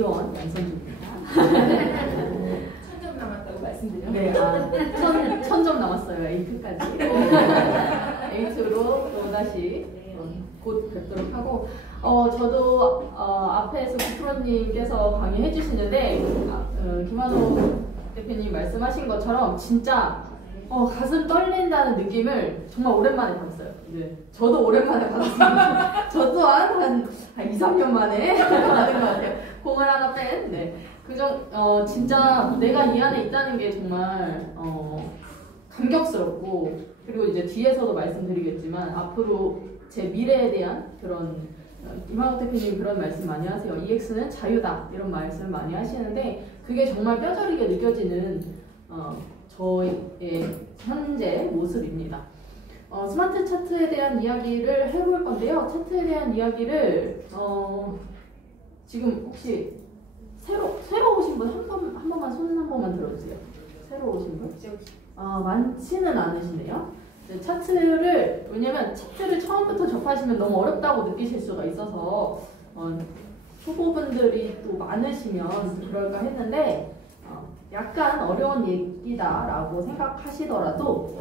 A1 양선주입니다. 1000점 남았다고 말씀드렸죠? 네, 1000점 남았어요. A2까지. A2로 또다시 곧 뵙도록 하고, 저도 앞에서 구프로님께서 강의해 주시는데, 김한호 대표님 말씀하신 것처럼 진짜 가슴 떨린다는 느낌을 정말 오랜만에 받았어요. 네, 저도 오랜만에 받았습니다. 저 또한 한 2, 3년 만에 받은 것 같아요. 공을 하나 뺀. 네. 진짜 내가 이 안에 있다는 게 정말 감격스럽고, 그리고 이제 뒤에서도 말씀드리겠지만 앞으로 제 미래에 대한 그런 김한호 대표님 그런 말씀 많이 하세요. EX는 자유다 이런 말씀 많이 하시는데 그게 정말 뼈저리게 느껴지는 저의 현재 모습입니다. 스마트 차트에 대한 이야기를 해볼 건데요. 차트에 대한 이야기를 지금 혹시 새로 오신 분 한 번만 손 한 번만 들어주세요. 새로 오신 분? 많지는 않으시네요. 왜냐면 차트를 처음부터 접하시면 너무 어렵다고 느끼실 수가 있어서 초보분들이 또 많으시면 그럴까 했는데 약간 어려운 얘기다라고 생각하시더라도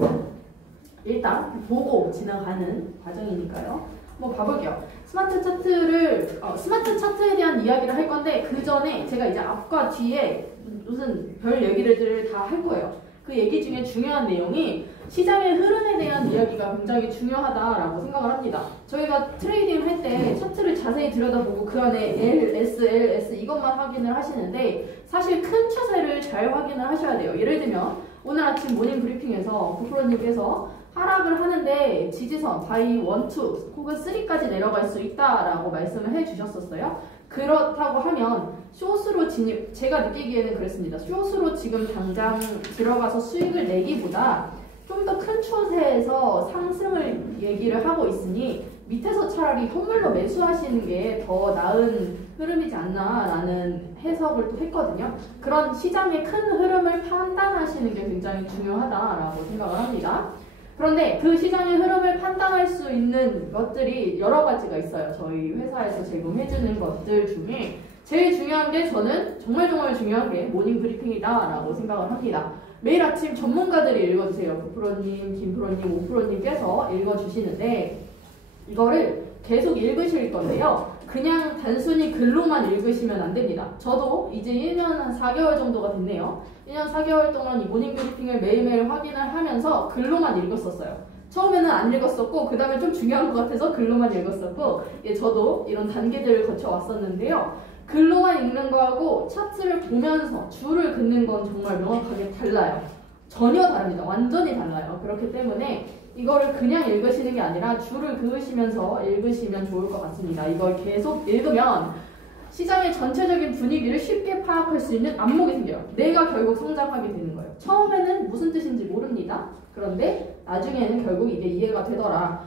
일단 보고 지나가는 과정이니까요. 한번 봐볼게요. 스마트 차트에 대한 이야기를 할 건데 그 전에 제가 이제 앞과 뒤에 무슨 별 얘기를 다 할 거예요. 그 얘기 중에 중요한 내용이 시장의 흐름에 대한 이야기가 굉장히 중요하다라고 생각을 합니다. 저희가 트레이딩 할 때 차트를 자세히 들여다보고 그 안에 L, S, L, S 이것만 확인을 하시는데 사실 큰 추세를 잘 확인을 하셔야 돼요. 예를 들면 오늘 아침 모닝 브리핑에서 구프로님께서 하락을 하는데 지지선 바이 1, 2 혹은 3까지 내려갈 수 있다라고 말씀을 해주셨었어요. 그렇다고 하면 숏으로 제가 느끼기에는 그랬습니다. 숏으로 지금 당장 들어가서 수익을 내기보다 좀 더 큰 추세에서 상승을 얘기를 하고 있으니 밑에서 차라리 현물로 매수하시는 게 더 나은 흐름이지 않나라는 해석을 또 했거든요. 그런 시장의 큰 흐름을 판단하시는 게 굉장히 중요하다라고 생각을 합니다. 그런데 그 시장의 흐름을 판단할 수 있는 것들이 여러 가지가 있어요. 저희 회사에서 제공해주는 것들 중에 제일 중요한 게 저는 정말 중요한 게 모닝 브리핑이다라고 생각을 합니다. 매일 아침 전문가들이 읽어주세요. 구프로님, 김프로님, 오프로님께서 읽어주시는데 이거를 계속 읽으실 건데요. 그냥 단순히 글로만 읽으시면 안 됩니다. 저도 이제 1년 한 4개월 정도가 됐네요. 1년 4개월 동안 이 모닝 브리핑을 매일매일 확인을 하면서 글로만 읽었었어요. 처음에는 안 읽었었고 그 다음에 좀 중요한 것 같아서 글로만 읽었었고 저도 이런 단계들을 거쳐왔었는데요. 글로만 읽는 거하고 차트를 보면서 줄을 긋는 건 정말 명확하게 달라요. 전혀 다릅니다. 완전히 달라요. 그렇기 때문에 이거를 그냥 읽으시는 게 아니라 줄을 그으시면서 읽으시면 좋을 것 같습니다. 이걸 계속 읽으면 시장의 전체적인 분위기를 쉽게 파악할 수 있는 안목이 생겨요. 내가 결국 성장하게 되는 거예요. 처음에는 무슨 뜻인지 모릅니다. 그런데 나중에는 결국 이게 이해가 되더라.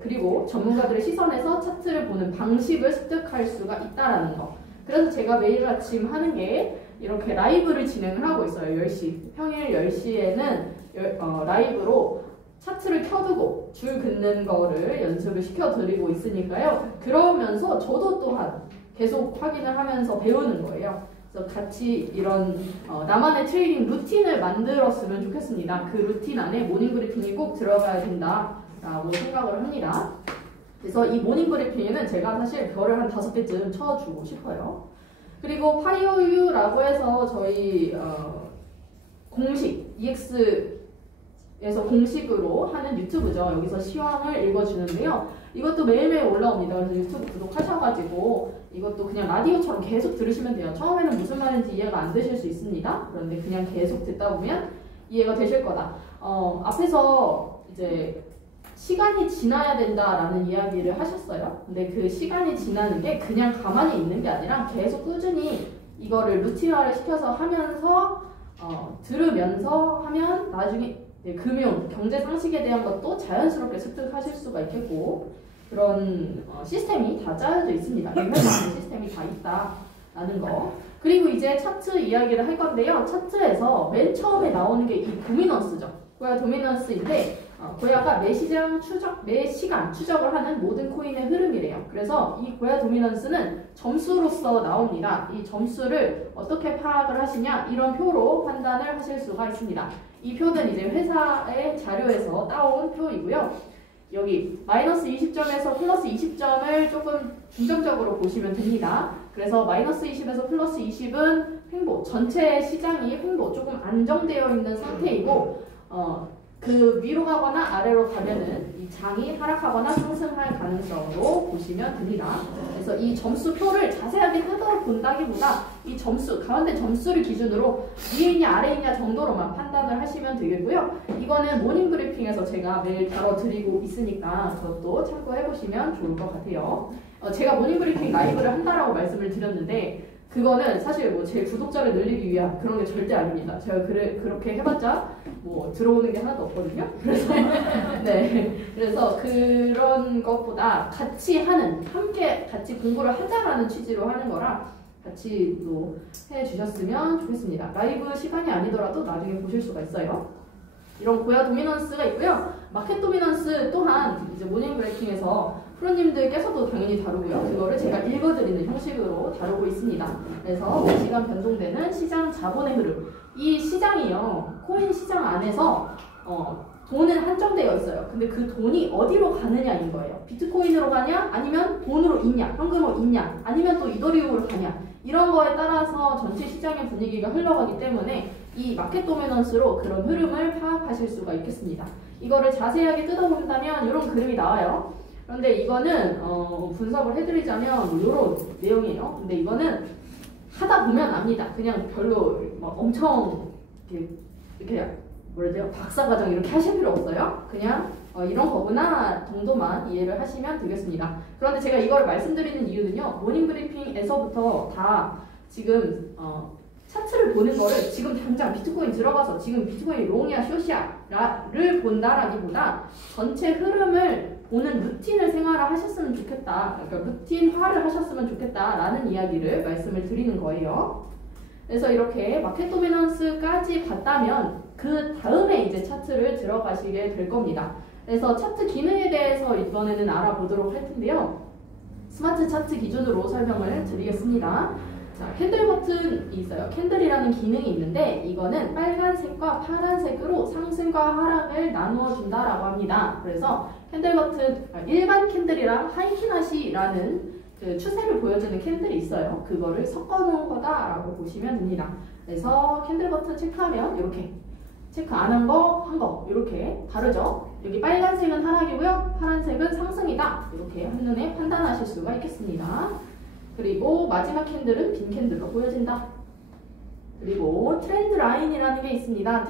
그리고 전문가들의 시선에서 차트를 보는 방식을 습득할 수가 있다라는 거. 그래서 제가 매일 아침 하는 게 이렇게 라이브를 진행을 하고 있어요. 10시. 평일 10시에는 라이브로 차트를 켜두고 줄 긋는 거를 연습을 시켜드리고 있으니까요. 그러면서 저도 또한 계속 확인을 하면서 배우는 거예요. 그래서 같이 이런 나만의 트레이딩 루틴을 만들었으면 좋겠습니다. 그 루틴 안에 모닝 브리핑이 꼭 들어가야 된다라고 생각을 합니다. 그래서 이 모닝 브리핑에는 제가 사실 별을 한 5개쯤 쳐주고 싶어요. 그리고 파이어유라고 해서 저희 공식 EX에서 공식으로 하는 유튜브죠. 여기서 시황을 읽어주는데요. 이것도 매일매일 올라옵니다. 그래서 유튜브 구독하셔가지고 이것도 그냥 라디오처럼 계속 들으시면 돼요. 처음에는 무슨 말인지 이해가 안 되실 수 있습니다. 그런데 그냥 계속 듣다 보면 이해가 되실 거다. 앞에서 이제 시간이 지나야 된다라는 이야기를 하셨어요. 근데 그 시간이 지나는 게 그냥 가만히 있는 게 아니라 계속 꾸준히 이거를 루틴화를 시켜서 하면서 들으면서 하면 나중에 금융, 경제 상식에 대한 것도 자연스럽게 습득하실 수가 있겠고 그런 시스템이 다 짜여져 있습니다. 시스템이 다 있다라는 거. 그리고 이제 차트 이야기를 할 건데요. 차트에서 맨 처음에 나오는 게 이 도미넌스죠. 그거야 도미넌스인데 고야가 매 시간 추적을 하는 모든 코인의 흐름이래요. 그래서 이 고야 도미넌스는 점수로서 나옵니다. 이 점수를 어떻게 파악을 하시냐? 이런 표로 판단을 하실 수가 있습니다. 이 표는 이제 회사의 자료에서 따온 표이고요. 여기 마이너스 20점에서 플러스 20점을 조금 중점적으로 보시면 됩니다. 그래서 마이너스 20에서 플러스 20은 횡보, 전체 시장이 횡보, 조금 안정되어 있는 상태이고 그 위로 가거나 아래로 가면은 이 장이 하락하거나 상승할 가능성으로 보시면 됩니다. 그래서 이 점수표를 자세하게 뜯어본다기보다 이 점수, 가운데 점수를 기준으로 위에 있냐 아래에 있냐 정도로만 판단을 하시면 되겠고요. 이거는 모닝 브리핑에서 제가 매일 다뤄드리고 있으니까 그것도 참고해보시면 좋을 것 같아요. 제가 모닝 브리핑 라이브를 한다라고 말씀을 드렸는데 그거는 사실 뭐 제 구독자를 늘리기 위한 그런 게 절대 아닙니다. 제가 그렇게 해봤자 뭐 들어오는 게 하나도 없거든요. 그래서 네, 그래서 그런 것보다 같이 함께 같이 공부를 하자라는 취지로 하는 거라 같이 또 해주셨으면 좋겠습니다. 라이브 시간이 아니더라도 나중에 보실 수가 있어요. 이런 고야 도미넌스가 있고요. 마켓 도미넌스 또한 이제 모닝 브레이킹에서 프로님들께서도 당연히 다루고요. 그거를 제가 읽어드리는 형식으로 다루고 있습니다. 그래서 매시간 변동되는 시장 자본의 흐름. 이 시장이요, 코인 시장 안에서 돈은 한정되어 있어요. 근데 그 돈이 어디로 가느냐인 거예요. 비트코인으로 가냐, 아니면 돈으로 있냐, 현금으로 있냐, 아니면 또 이더리움으로 가냐. 이런 거에 따라서 전체 시장의 분위기가 흘러가기 때문에 이 마켓 도미넌스로 그런 흐름을 파악하실 수가 있겠습니다. 이거를 자세하게 뜯어본다면 이런 그림이 나와요. 그런데 이거는 분석을 해드리자면 이런 내용이에요. 근데 이거는 하다 보면 압니다. 그냥 별로 막 엄청 이렇게 뭐라 해야 돼요? 박사과정 이렇게 하실 필요 없어요. 그냥 이런 거구나 정도만 이해를 하시면 되겠습니다. 그런데 제가 이걸 말씀드리는 이유는요. 모닝브리핑에서부터 다 지금 차트를 보는 거를 지금 당장 비트코인 들어가서 지금 비트코인 롱이야 숏이야를 본다라기보다 전체 흐름을 보는 루틴을 생활화하셨으면 좋겠다. 그러니까 루틴화를 하셨으면 좋겠다라는 이야기를 말씀을 드리는 거예요. 그래서 이렇게 마켓 도미넌스까지 봤다면 그 다음에 이제 차트를 들어가시게 될 겁니다. 그래서 차트 기능에 대해서 이번에는 알아보도록 할 텐데요. 스마트 차트 기준으로 설명을 드리겠습니다. 자, 캔들 버튼이 있어요. 캔들이라는 기능이 있는데 이거는 빨간색과 파란색으로 상승과 하락을 나누어 준다라고 합니다. 그래서 캔들 버튼, 일반 캔들이랑 하이키나시라는 그 추세를 보여주는 캔들이 있어요. 그거를 섞어 놓은 거다라고 보시면 됩니다. 그래서 캔들 버튼 체크하면 이렇게 체크 안 한 거, 한 거 이렇게 다르죠. 여기 빨간색은 하락이고요. 파란색은 상승이다. 이렇게 한눈에 판단하실 수가 있겠습니다. 그리고 마지막 캔들은 빈 캔들로 보여진다. 그리고 트렌드 라인이라는 게 있습니다.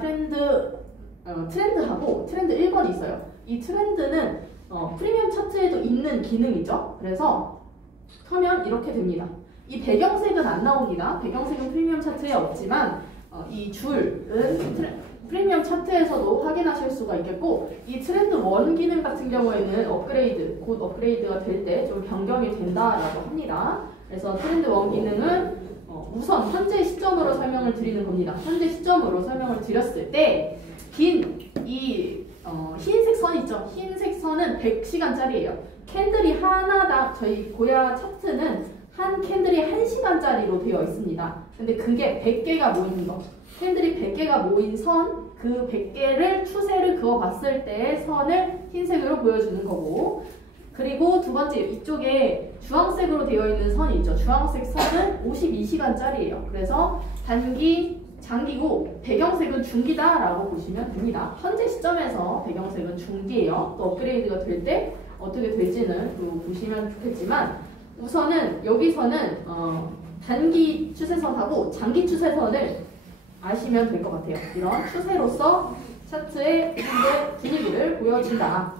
트렌드하고 트렌드 1번이 있어요. 이 트렌드는 프리미엄 차트에도 있는 기능이죠. 그래서 켜면 이렇게 됩니다. 이 배경색은 안 나옵니다. 배경색은 프리미엄 차트에 없지만 이 줄은 프리미엄 차트에서도 확인하실 수가 있겠고 이 트렌드 1 기능 같은 경우에는 곧 업그레이드가 될 때 좀 변경이 된다라고 합니다. 그래서 트렌드 1 기능은 우선 현재 시점으로 설명을 드리는 겁니다. 현재 시점으로 설명을 드렸을 때 흰색 선 있죠? 흰색 선은 100시간짜리예요. 캔들이 하나당 저희 고야 차트는 한 캔들이 1시간짜리로 되어 있습니다. 근데 그게 100개가 모인 거. 캔들이 100개가 모인 선, 그 100개를 추세를 그어봤을 때의 선을 흰색으로 보여주는 거고 그리고 두 번째 이쪽에 주황색으로 되어 있는 선이 있죠. 주황색 선은 52시간짜리예요. 그래서 장기고 배경색은 중기다라고 보시면 됩니다. 현재 시점에서 배경색은 중기예요. 또 업그레이드가 될 때 어떻게 될지는 또 보시면 좋겠지만 우선은 여기서는 단기 추세선하고 장기 추세선을 아시면 될 것 같아요. 이런 추세로서 차트의 현재 분위기를 보여준다.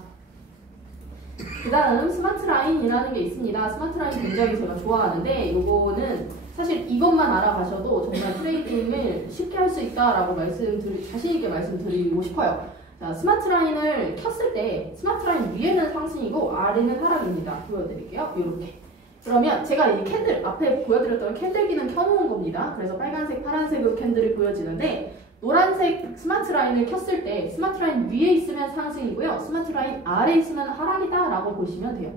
그 다음 스마트 라인이라는 게 있습니다. 스마트 라인 굉장히 제가 좋아하는데 이거는 사실 이것만 알아가셔도 정말 트레이딩을 쉽게 할 수 있다라고 자신있게 말씀드리고 싶어요. 자, 스마트 라인을 켰을 때 스마트 라인 위에는 상승이고 아래는 하락입니다. 보여드릴게요. 이렇게. 그러면 제가 이 캔들 앞에 보여드렸던 캔들 기능 켜놓은 겁니다. 그래서 빨간색, 파란색으로 캔들이 보여지는데 노란색 스마트 라인을 켰을 때 스마트 라인 위에 있으면 상승이고요. 스마트 라인 아래에 있으면 하락이다 라고 보시면 돼요.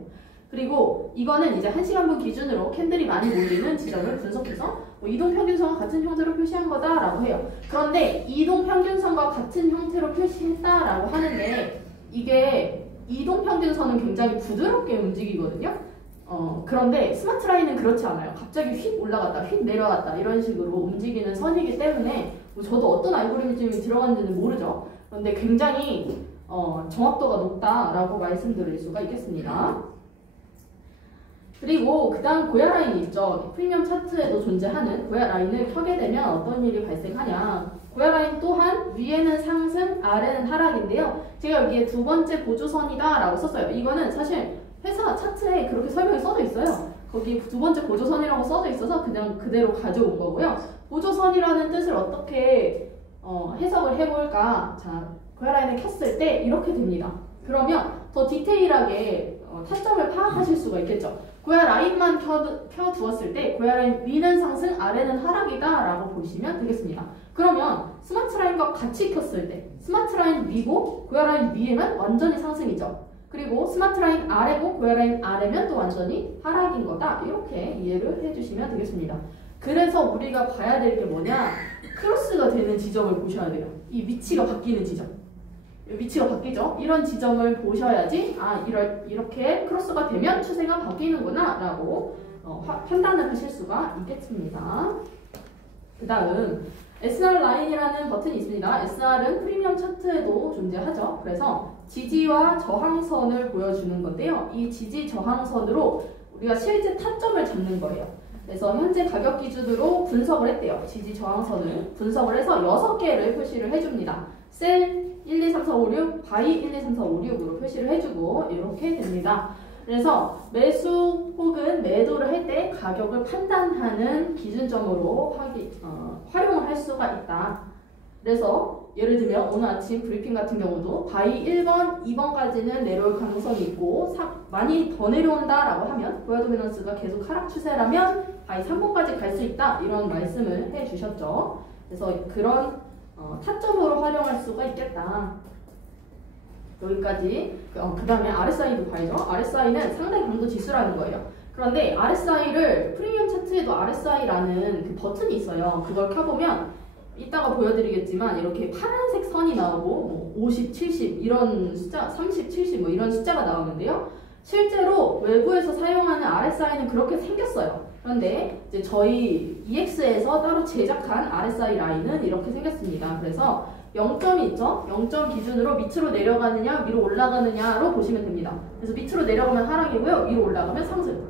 그리고 이거는 이제 1시간분 기준으로 캔들이 많이 몰리는 지점을 분석해서 이동평균선과 같은 형태로 표시한 거다라고 해요. 그런데 이동평균선과 같은 형태로 표시했다라고 하는데 이게 이동평균선은 굉장히 부드럽게 움직이거든요. 그런데 스마트 라인은 그렇지 않아요. 갑자기 휙 올라갔다 휙 내려갔다 이런 식으로 움직이는 선이기 때문에 저도 어떤 알고리즘이 들어갔는지는 모르죠. 그런데 굉장히 정확도가 높다라고 말씀드릴 수가 있겠습니다. 그리고 그 다음 고야 라인이 있죠. 프리미엄 차트에도 존재하는 고야 라인을 켜게 되면 어떤 일이 발생하냐. 고야 라인 또한 위에는 상승, 아래는 하락인데요. 제가 여기에 두 번째 보조선이다 라고 썼어요. 이거는 사실 회사 차트에 그렇게 설명이 써져 있어요. 거기 두 번째 보조선이라고 써져 있어서 그냥 그대로 가져온 거고요. 보조선이라는 뜻을 어떻게 해석을 해볼까. 자, 고야 라인을 켰을 때 이렇게 됩니다. 그러면 더 디테일하게 타점을 파악하실 수가 있겠죠. 고야 라인만 켜두었을 때 고야 라인 위는 상승, 아래는 하락이다 라고 보시면 되겠습니다. 그러면 스마트 라인과 같이 켰을 때 스마트 라인 위고 고야 라인 위에는 완전히 상승이죠. 그리고 스마트 라인 아래고 고야 라인 아래면 또 완전히 하락인 거다. 이렇게 이해를 해주시면 되겠습니다. 그래서 우리가 봐야 될 게 뭐냐? 크로스가 되는 지점을 보셔야 돼요. 이 위치가 바뀌는 지점. 위치가 바뀌죠. 이런 지점을 보셔야지 이렇게 크로스가 되면 추세가 바뀌는구나 라고 판단을 하실 수가 있겠습니다. 그 다음 SR 라인이라는 버튼이 있습니다. SR은 프리미엄 차트에도 존재하죠. 그래서 지지와 저항선을 보여주는 건데요. 이 지지 저항선으로 우리가 실제 타점을 잡는 거예요. 그래서 현재 가격 기준으로 분석을 했대요. 지지 저항선을 분석을 해서 6개를 표시를 해줍니다. 셀 1, 2, 3, 4, 5, 6, 바이 1, 2, 3, 4, 5, 6으로 표시를 해주고 이렇게 됩니다. 그래서 매수 혹은 매도를 할 때 가격을 판단하는 기준점으로 활용을 할 수가 있다. 그래서 예를 들면 오늘 아침 브리핑 같은 경우도 바이 1번, 2번까지는 내려올 가능성이 있고 많이 더 내려온다라고 하면 고야 도미넌스가 계속 하락 추세라면 바이 3번까지 갈 수 있다 이런 말씀을 해주셨죠. 그래서 그런 타점으로 활용할 수가 있겠다. 여기까지. 그 다음에 RSI도 봐야죠. RSI는 상대 강도 지수라는 거예요. 그런데 RSI를 프리미엄 차트에도 RSI라는 그 버튼이 있어요. 그걸 켜보면 이따가 보여드리겠지만 이렇게 파란색 선이 나오고 뭐 50, 70 이런 숫자, 30, 70 뭐 이런 숫자가 나오는데요. 실제로 외부에서 사용하는 RSI는 그렇게 생겼어요. 그런데 이제 저희 EX에서 따로 제작한 RSI 라인은 이렇게 생겼습니다. 그래서 0점이 있죠? 0점 기준으로 밑으로 내려가느냐 위로 올라가느냐로 보시면 됩니다. 그래서 밑으로 내려가면 하락이고요. 위로 올라가면 상승.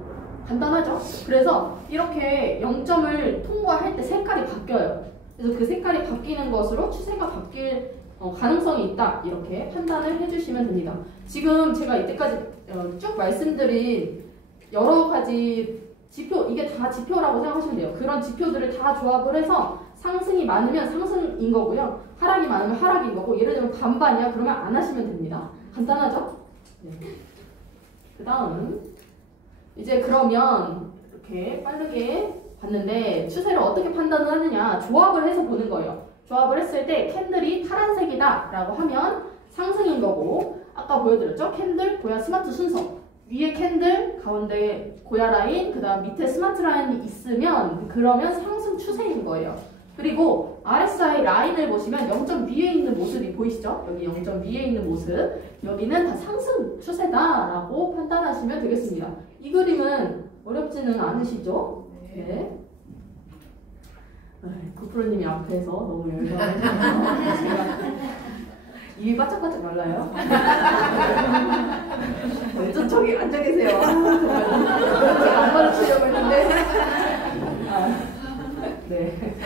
간단하죠? 그래서 이렇게 0점을 통과할 때 색깔이 바뀌어요. 그래서 그 색깔이 바뀌는 것으로 추세가 바뀔 가능성이 있다. 이렇게 판단을 해주시면 됩니다. 지금 제가 이때까지 쭉 말씀드린 여러 가지 지표, 이게 다 지표라고 생각하시면 돼요. 그런 지표들을 다 조합을 해서 상승이 많으면 상승인 거고요. 하락이 많으면 하락인 거고, 예를 들면 반반이야 그러면 안 하시면 됩니다. 간단하죠? 네. 그 다음 이제 그러면 이렇게 빠르게 봤는데 추세를 어떻게 판단을 하느냐, 조합을 해서 보는 거예요. 조합을 했을 때 캔들이 파란색이다 라고 하면 상승인 거고, 아까 보여드렸죠? 캔들, 고야 스마트 순서, 위에 캔들, 가운데 고야 라인, 그 다음 밑에 스마트 라인이 있으면 그러면 상승 추세인 거예요. 그리고 RSI 라인을 보시면 0점 위에 있는 모습이 보이시죠? 여기 0점 위에 있는 모습, 여기는 다 상승 추세다라고 판단하시면 되겠습니다. 이 그림은 어렵지는 않으시죠? 네. 구프로님이 앞에서 너무 열받으셔서 제가 입이 바짝바짝 말라요. 좀 저기 앉아 계세요. 제가 안 가르치려고 했는데. 네.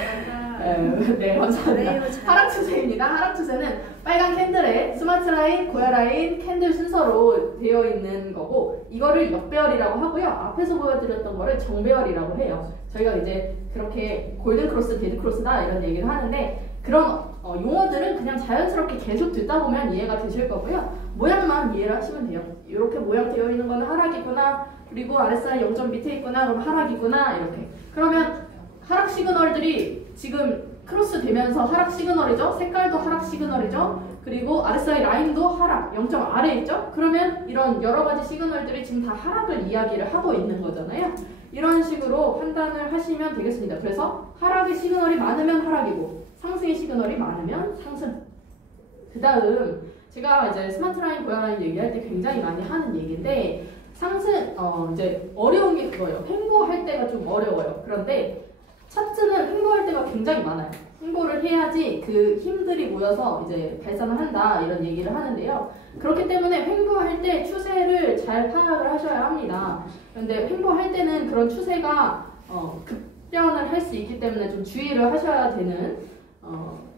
네, 감사합니다. 하락 추세입니다. 하락 추세는 빨간 캔들에 스마트 라인, 고야 라인, 캔들 순서로 되어 있는 거고, 이거를 역배열이라고 하고요. 앞에서 보여드렸던 거를 정배열이라고 해요. 저희가 이제 그렇게 골든 크로스, 데드 크로스다 이런 얘기를 하는데, 그런 용어들은 그냥 자연스럽게 계속 듣다 보면 이해가 되실 거고요. 모양만 이해를 하시면 돼요. 이렇게 모양 되어 있는 거는 하락이구나, 그리고 RSI 0점 밑에 있구나, 그럼 하락이구나, 이렇게. 그러면 하락 시그널들이 지금 크로스 되면서 하락 시그널이죠. 색깔도 하락 시그널이죠. 그리고 RSI 라인도 하락, 0점 아래에 있죠. 그러면 이런 여러 가지 시그널들이 지금 다 하락을 이야기를 하고 있는 거잖아요. 이런 식으로 판단을 하시면 되겠습니다. 그래서 하락의 시그널이 많으면 하락이고 상승의 시그널이 많으면 상승. 그 다음 제가 이제 스마트 라인, 고야 라인 얘기할 때 굉장히 많이 하는 얘기인데 상승, 이제 어려운 게 그거예요. 횡보할 때가 좀 어려워요. 그런데 차트는 횡보할 때가 굉장히 많아요. 횡보를 해야지 그 힘들이 모여서 이제 발산을 한다 이런 얘기를 하는데요. 그렇기 때문에 횡보할 때 추세를 잘 파악을 하셔야 합니다. 그런데 횡보할 때는 그런 추세가 급변을 할 수 있기 때문에 좀 주의를 하셔야 되는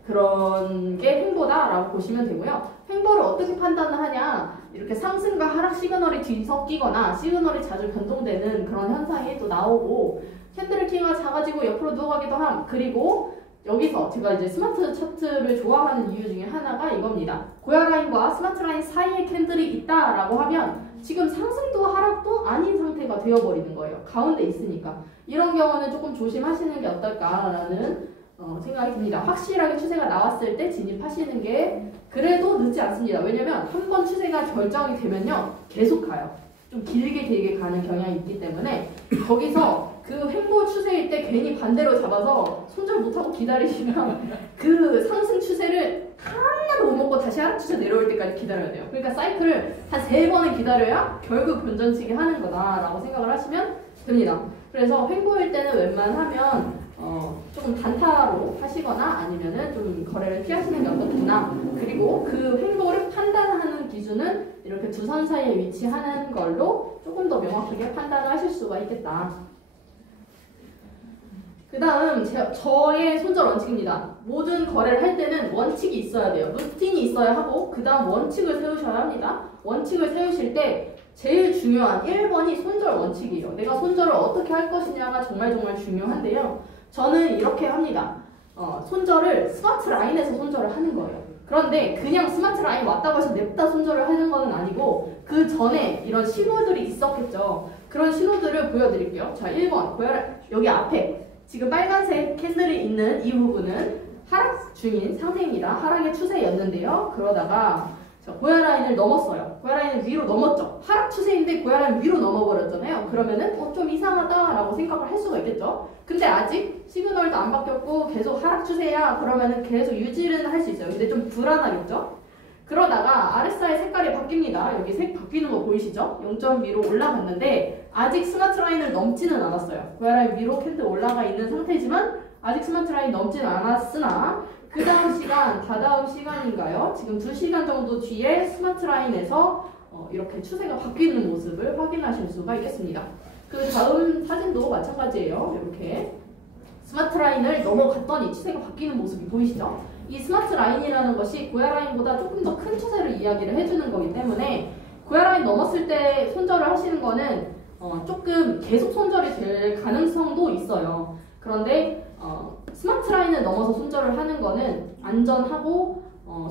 그런 게 횡보다라고 보시면 되고요. 횡보를 어떻게 판단을 하냐, 이렇게 상승과 하락 시그널이 뒤섞이거나 시그널이 자주 변동되는 그런 현상이 또 나오고 캔들 키가 작아지고 옆으로 누워가기도 함. 그리고 여기서 제가 이제 스마트 차트를 좋아하는 이유 중에 하나가 이겁니다. 고야 라인과 스마트 라인 사이에 캔들이 있다라고 하면 지금 상승도 하락도 아닌 상태가 되어버리는 거예요. 가운데 있으니까. 이런 경우는 조금 조심하시는 게 어떨까라는 생각이 듭니다. 확실하게 추세가 나왔을 때 진입하시는 게 그래도 늦지 않습니다. 왜냐면 한 번 추세가 결정이 되면요 계속 가요. 좀 길게 가는 경향이 있기 때문에 거기서 그 횡보 추세일 때 괜히 반대로 잡아서 손절 못하고 기다리시면 그 상승 추세를 하나도 못 먹고 다시 하락 추세 내려올 때까지 기다려야 돼요. 그러니까 사이클을 한 3번을 기다려야 결국 변전치기 하는 거다라고 생각을 하시면 됩니다. 그래서 횡보일 때는 웬만하면 조금 단타로 하시거나 아니면은 좀 거래를 피하시는 게 어떻구나. 그리고 그 횡보를 판단하는 기준은 이렇게 두 선 사이에 위치하는 걸로 조금 더 명확하게 판단을 하실 수가 있겠다. 그 다음 저의 손절 원칙입니다. 모든 거래를 할 때는 원칙이 있어야 돼요. 루틴이 있어야 하고 그 다음 원칙을 세우셔야 합니다. 원칙을 세우실 때 제일 중요한 1번이 손절 원칙이에요. 내가 손절을 어떻게 할 것이냐가 정말 중요한데요. 저는 이렇게 합니다. 손절을 스마트 라인에서 손절을 하는 거예요. 그런데 그냥 스마트 라인 왔다고 해서 냅다 손절을 하는 건 아니고 그 전에 이런 신호들이 있었겠죠. 그런 신호들을 보여드릴게요. 자, 1번 여기 앞에 지금 빨간색 캔들이 있는 이 부분은 하락 중인 상태입니다. 하락의 추세였는데요. 그러다가 고야 라인을 넘었어요. 고야 라인을 위로 넘었죠. 하락 추세인데 고야 라인 위로 넘어버렸잖아요. 그러면은 좀 이상하다라고 생각을 할 수가 있겠죠. 근데 아직 시그널도 안 바뀌었고 계속 하락 추세야. 그러면은 계속 유지는 할 수 있어요. 근데 좀 불안하겠죠. 그러다가 RSI 색깔이 바뀝니다. 여기 색 바뀌는 거 보이시죠? 0점 위로 올라갔는데 아직 스마트 라인을 넘지는 않았어요. 고야 라인 위로 캔들 올라가 있는 상태지만 아직 스마트 라인 넘지는 않았으나 그 다음 시간, 다다음 시간인가요? 지금 2시간 정도 뒤에 스마트 라인에서 이렇게 추세가 바뀌는 모습을 확인하실 수가 있겠습니다. 그 다음 사진도 마찬가지예요. 이렇게 스마트 라인을 넘어갔더니 추세가 바뀌는 모습이 보이시죠? 이 스마트 라인이라는 것이 고야 라인보다 조금 더 큰 추세를 이야기를 해주는 거기 때문에 고야 라인 넘었을 때 손절을 하시는 거는 조금 계속 손절이 될 가능성도 있어요. 그런데 스마트 라인을 넘어서 손절을 하는 거는 안전하고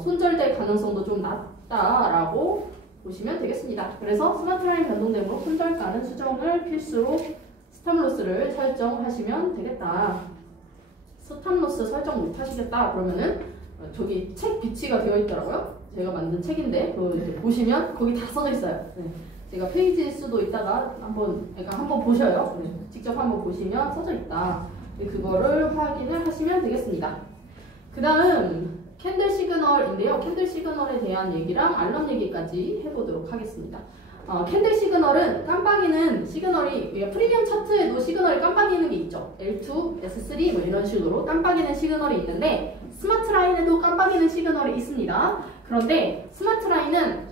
손절될 가능성도 좀 낮다라고 보시면 되겠습니다. 그래서 스마트 라인 변동됨으로 손절가는 수정을 필수로 스탑로스를 설정하시면 되겠다. 스탑로스 설정 못 하시겠다 그러면은 저기 책 비치가 되어 있더라고요. 제가 만든 책인데 그거 보시면 거기 다 써져 있어요. 네. 제가 페이지 수도 이따가 한번 보셔요. 네. 직접 한번 보시면 써져 있다. 그거를 확인을 하시면 되겠습니다. 그 다음 캔들 시그널인데요. 캔들 시그널에 대한 얘기랑 알람 얘기까지 해보도록 하겠습니다. 캔들 시그널은 깜빡이는 시그널이 프리미엄 차트에도 시그널이 깜빡이는 게 있죠. L2, S3 뭐 이런 식으로 깜빡이는 시그널이 있는데 스마트 라인에도 깜빡이는 시그널이 있습니다. 그런데 스마트 라인은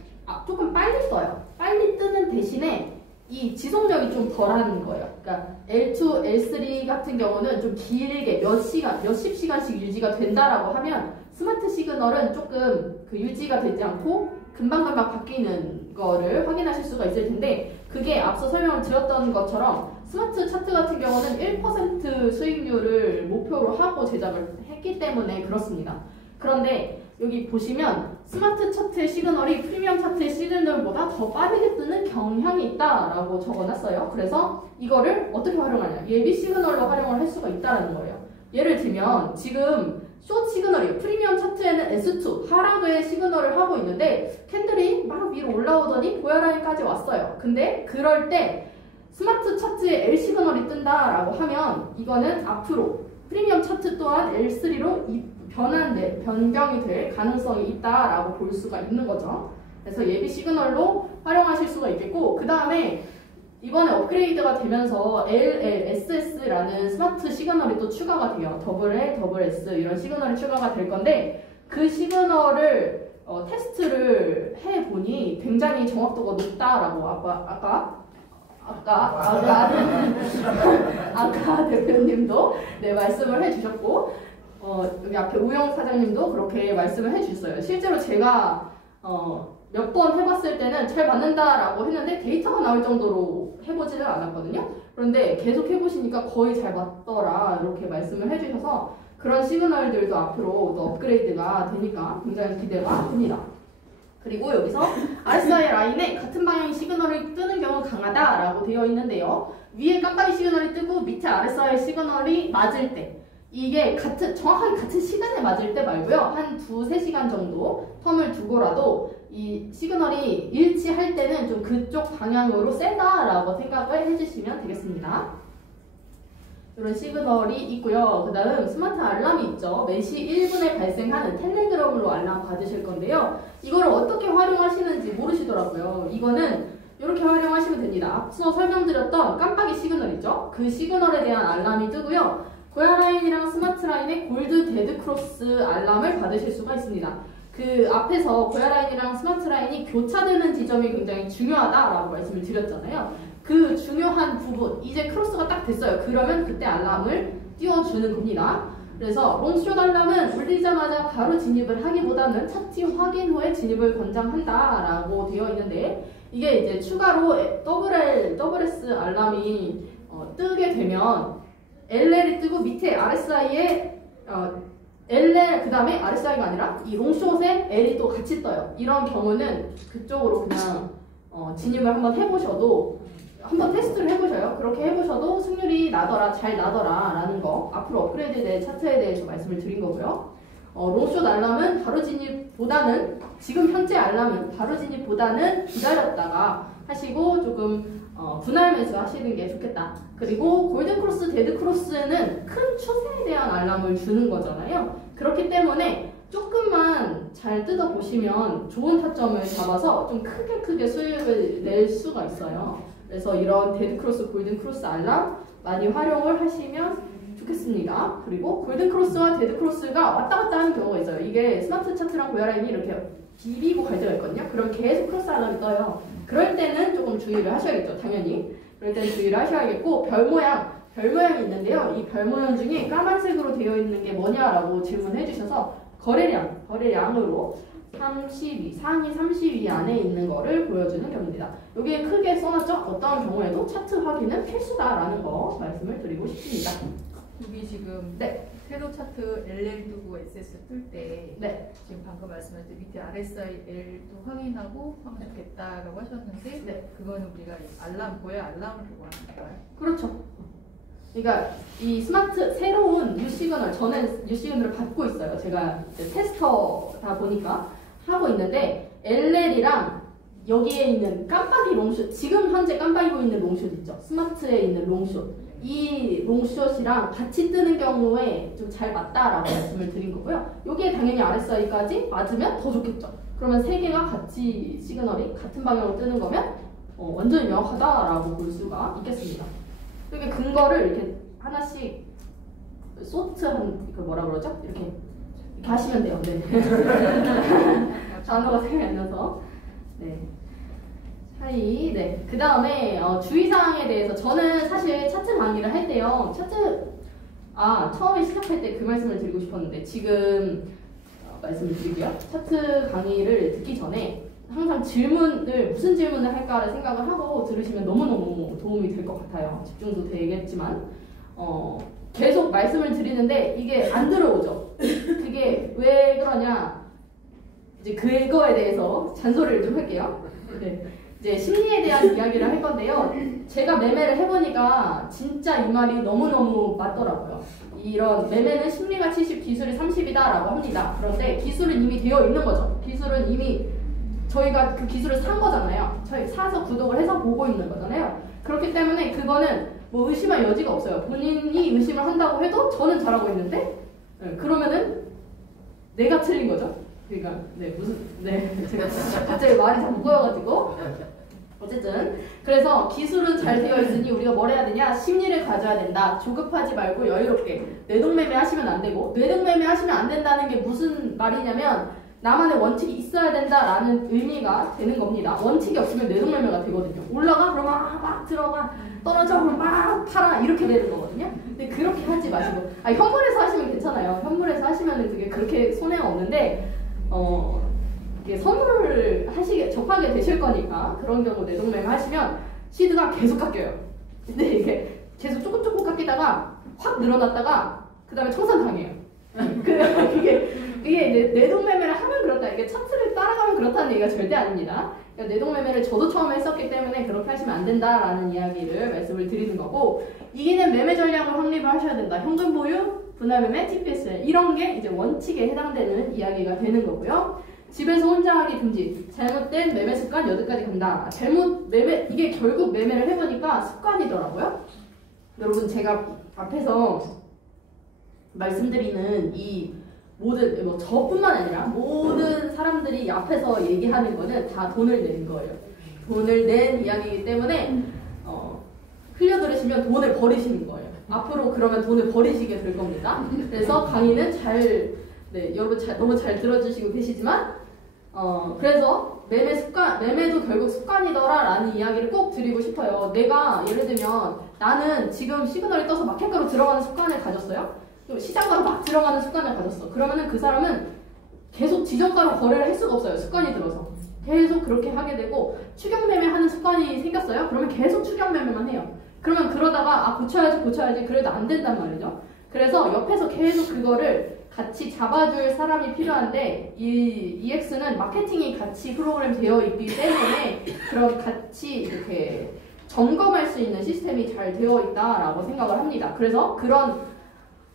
조금 빨리 떠요. 빨리 뜨는 대신에 이 지속력이 좀 덜한 거예요. 그러니까 L2, L3 같은 경우는 좀 길게 몇십 시간씩 유지가 된다라고 하면 스마트 시그널은 조금 그 유지가 되지 않고 금방금방 바뀌는 거를 확인하실 수가 있을 텐데 그게 앞서 설명을 드렸던 것처럼 스마트 차트 같은 경우는 1% 수익률을 목표로 하고 제작을 했기 때문에 그렇습니다. 그런데 여기 보시면 스마트 차트의 시그널이 프리미엄 차트의 시그널보다 더 빠르게 뜨는 경향이 있다라고 적어놨어요. 그래서 이거를 어떻게 활용하냐? 예비 시그널로 활용을 할 수가 있다는 거예요. 예를 들면 지금 숏 시그널이에요. 프리미엄 차트에는 S2 하락의 시그널을 하고 있는데 캔들이 막 위로 올라오더니 고야라인까지 왔어요. 근데 그럴 때 스마트 차트에 L 시그널이 뜬다라고 하면 이거는 앞으로 프리미엄 차트 또한 L3로 변경이 될 가능성이 있다라고 볼 수가 있는 거죠. 그래서 예비 시그널로 활용하실 수가 있겠고, 그 다음에 이번에 업그레이드가 되면서 LL, SS라는 스마트 시그널이 또 추가가 돼요. 더블 L, 더블 S 이런 시그널이 추가가 될 건데 그 시그널을 테스트를 해보니 굉장히 정확도가 높다라고 아까 대표님도 네, 말씀을 해주셨고 여기 앞에 우영 사장님도 그렇게 말씀을 해주셨어요. 실제로 제가 몇 번 해봤을 때는 잘 맞는다라고 했는데 데이터가 나올 정도로 해보지는 않았거든요. 그런데 계속 해보시니까 거의 잘 맞더라 이렇게 말씀을 해주셔서 그런 시그널들도 앞으로 또 업그레이드가 되니까 굉장히 기대가 됩니다. 그리고 여기서 RSI 라인에 같은 방향의 시그널이 뜨는 경우 강하다라고 되어 있는데요. 위에 깜빡이 시그널이 뜨고 밑에 RSI 시그널이 맞을 때 이게 정확하게 같은 시간에 맞을 때 말고요. 한 2-3시간 정도 텀을 두고라도 이 시그널이 일치할 때는 좀 그쪽 방향으로 세다라고 생각을 해주시면 되겠습니다. 이런 시그널이 있고요. 그 다음 스마트 알람이 있죠. 매시 1분에 발생하는 텔레그램으로 알람 받으실 건데요. 이거를 어떻게 활용하시는지 모르시더라고요. 이거는 이렇게 활용하시면 됩니다. 앞서 설명드렸던 깜빡이 시그널 있죠. 그 시그널에 대한 알람이 뜨고요. 고야라인이랑 스마트라인의 골드 데드 크로스 알람을 받으실 수가 있습니다. 그 앞에서 고야라인이랑 스마트라인이 교차되는 지점이 굉장히 중요하다라고 말씀을 드렸잖아요. 그 중요한 부분, 이제 크로스가 딱 됐어요. 그러면 그때 알람을 띄워주는 겁니다. 그래서 롱숏 알람은 울리자마자 바로 진입을 하기보다는 차트 확인 후에 진입을 권장한다라고 되어 있는데 이게 이제 추가로 WL, WS 알람이 뜨게 되면 LL이 뜨고 밑에 RSI에 LL 그 다음에 RSI가 아니라 이 롱숏에 L이 또 같이 떠요. 이런 경우는 그쪽으로 그냥 진입을 한번 해보셔도 한번 테스트를 해보셔요. 그렇게 해보셔도 승률이 나더라, 잘 나더라 라는 거 앞으로 업그레이드된 차트에 대해서 말씀을 드린 거고요. 롱숏 알람은 바로 진입보다는 지금 현재 알람은 바로 진입보다는 기다렸다가 하시고 조금 분할 매수하시는 게 좋겠다. 그리고 골든크로스, 데드크로스는 큰 추세에 대한 알람을 주는 거잖아요. 그렇기 때문에 조금만 잘 뜯어보시면 좋은 타점을 잡아서 좀 크게 수익을 낼 수가 있어요. 그래서 이런 데드크로스, 골든크로스 알람 많이 활용을 하시면 좋겠습니다. 그리고 골든크로스와 데드크로스가 왔다 갔다 하는 경우가 있어요. 이게 스마트 차트랑 고야라인이 이렇게 비비고 갈 때가 있거든요. 그럼 계속 크로스 알람이 떠요. 그럴 때는 조금 주의를 하셔야겠죠. 당연히. 그럴 때는 주의를 하셔야겠고 별모양이 있는데요. 이 별모양 중에 까만색으로 되어 있는 게 뭐냐라고 질문해 주셔서 거래량으로 32, 상위 32 안에 있는 거를 보여주는 경우입니다. 여기에 크게 써놨죠? 어떤 경우에도 차트 확인은 필수다라는 거 말씀을 드리고 싶습니다. 여기 지금 네. 세로 차트 LL 두고 SS 뜰 때 네. 지금 방금 말씀하신 밑에 RSI L도 확인하고 하면 좋겠다라고 하셨는데 네. 그거는 우리가 고야 알람을 보고 하는 거예요? 그렇죠. 그러니까 이 스마트 새로운 뉴 시그널, 저는 뉴 시그널을 받고 있어요. 제가 이제 테스터다 보니까 하고 있는데 LL이랑 여기에 있는 깜빡이 롱숏, 지금 현재 깜빡이고 있는 롱숏 있죠. 스마트에 있는 롱숏. 이 롱숏이랑 같이 뜨는 경우에 좀 잘 맞다라고 말씀을 드린 거고요. 여기에 당연히 RSI까지 맞으면 더 좋겠죠. 그러면 세 개가 같이 시그널이 같은 방향으로 뜨는 거면 완전히 명확하다라고 볼 수가 있겠습니다. 이렇게 근거를 이렇게 하나씩 소트한 그 뭐라 그러죠? 이렇게 하시면 돼요. 네. 단어가 생각이 안 나서. 네. 네. 그 다음에 주의사항에 대해서 저는 사실 차트 강의를 할 때요. 처음에 시작할 때 그 말씀을 드리고 싶었는데 지금 말씀을 드릴게요. 차트 강의를 듣기 전에 항상 무슨 질문을 할까를 생각을 하고 들으시면 너무너무 도움이 될 것 같아요. 집중도 되겠지만 계속 말씀을 드리는데 이게 안 들어오죠. 그게 왜 그러냐 이제 그거에 대해서 잔소리를 좀 할게요. 네. 이제 심리에 대한 이야기를 할 건데요. 제가 매매를 해보니까 진짜 이 말이 너무너무 맞더라고요. 이런 매매는 심리가 70, 기술이 30이다 라고 합니다. 그런데 기술은 이미 되어 있는 거죠. 기술은 이미 저희가 그 기술을 산 거잖아요. 저희 사서 구독을 해서 보고 있는 거잖아요. 그렇기 때문에 그거는 뭐 의심할 여지가 없어요. 본인이 의심을 한다고 해도 저는 잘하고 있는데 그러면은 내가 틀린 거죠. 그러니까 제가 갑자기 말이 자꾸 꼬여가지고 어쨌든 그래서 기술은 잘 되어 있으니 우리가 뭘 해야 되냐? 심리를 가져야 된다. 조급하지 말고 여유롭게. 뇌동매매 하시면 안 되고, 뇌동매매 하시면 안 된다는 게 무슨 말이냐면 나만의 원칙이 있어야 된다라는 의미가 되는 겁니다. 원칙이 없으면 뇌동매매가 되거든요. 올라가? 그러면 막 들어가. 떨어져? 그러면 막 팔아. 이렇게 되는 거거든요. 근데 그렇게 하지 마시고, 현물에서 하시면 괜찮아요. 현물에서 하시면 그게 그렇게 손해가 없는데 이게 선물을 접하게 되실 거니까 그런 경우 뇌동매매 하시면 시드가 계속 깎여요. 근데 이게 계속 조금 깎이다가 확 늘어났다가 그 다음에 청산당해요. 이게 뇌동매매를 하면 그렇다. 이게 차트를 따라가면 그렇다는 얘기가 절대 아닙니다. 그러니까 뇌동매매를 저도 처음에 했었기 때문에 그렇게 하시면 안 된다라는 이야기를 말씀을 드리는 거고, 이기는 매매 전략을 확립을 하셔야 된다. 현금 보유, 분할매매, TPS 이런 게 이제 원칙에 해당되는 이야기가 되는 거고요. 집에서 혼자 하기 금지. 잘못된 매매 습관 여기까지 간다. 이게 결국 매매를 해보니까 습관이더라고요. 여러분 제가 앞에서 말씀드리는 이 모든 저뿐만 아니라 모든 사람들이 앞에서 얘기하는 거는 다 돈을 낸 거예요. 돈을 낸 이야기이기 때문에 흘려들으시면 돈을 버리시는 거예요. 앞으로 그러면 돈을 버리시게 될 겁니다. 그래서 강의는 여러분 너무 잘 들어주시고 계시지만 그래서 매매도 결국 습관이더라 라는 이야기를 꼭 드리고 싶어요. 내가 예를 들면 나는 지금 시그널이 떠서 마켓가로 들어가는 습관을 가졌어요. 시장가로 막 들어가는 습관을 가졌어. 그러면은 그 사람은 계속 지정가로 거래를 할 수가 없어요. 습관이 들어서. 계속 그렇게 하게 되고, 추격매매 하는 습관이 생겼어요. 그러면 계속 추격매매만 해요. 그러면 그러다가 고쳐야지 그래도 안 된단 말이죠. 그래서 옆에서 계속 그거를 같이 잡아줄 사람이 필요한데, 이 EX는 마케팅이 같이 프로그램 되어 있기 때문에 그런 같이 이렇게 점검할 수 있는 시스템이 잘 되어 있다라고 생각을 합니다. 그래서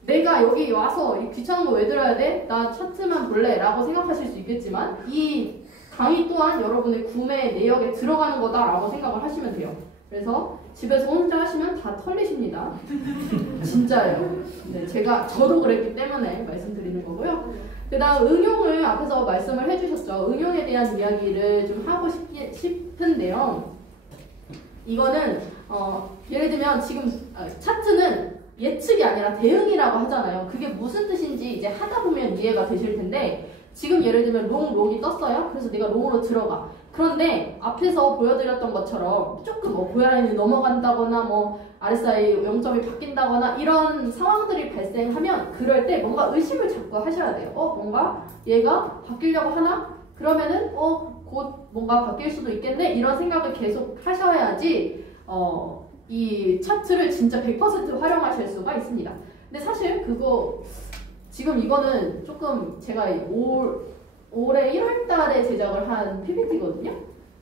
내가 여기 와서 귀찮은 거 왜 들어야 돼? 나 차트만 볼래 라고 생각하실 수 있겠지만 이 강의 또한 여러분의 구매 내역에 들어가는 거다라고 생각을 하시면 돼요. 그래서 집에서 혼자 하시면 다 털리십니다. 진짜예요. 네, 저도 그랬기 때문에 말씀드리는 거고요. 그 다음 응용을 앞에서 말씀을 해주셨죠. 응용에 대한 이야기를 좀 하고 싶은데요. 이거는 예를 들면 지금 차트는 예측이 아니라 대응이라고 하잖아요. 그게 무슨 뜻인지 이제 하다 보면 이해가 되실 텐데, 지금 예를 들면 롱이 떴어요. 그래서 내가 롱으로 들어가. 그런데 앞에서 보여드렸던 것처럼 조금 고야라인이 넘어간다거나 RSI 0점이 바뀐다거나 이런 상황들이 발생하면 그럴 때 뭔가 의심을 자꾸 하셔야 돼요. 뭔가 얘가 바뀌려고 하나? 그러면은 곧 뭔가 바뀔 수도 있겠네? 이런 생각을 계속 하셔야지 이 차트를 진짜 100% 활용하실 수가 있습니다. 근데 사실 지금 이거는 조금 제가 올해 1월달에 제작을 한 PPT거든요.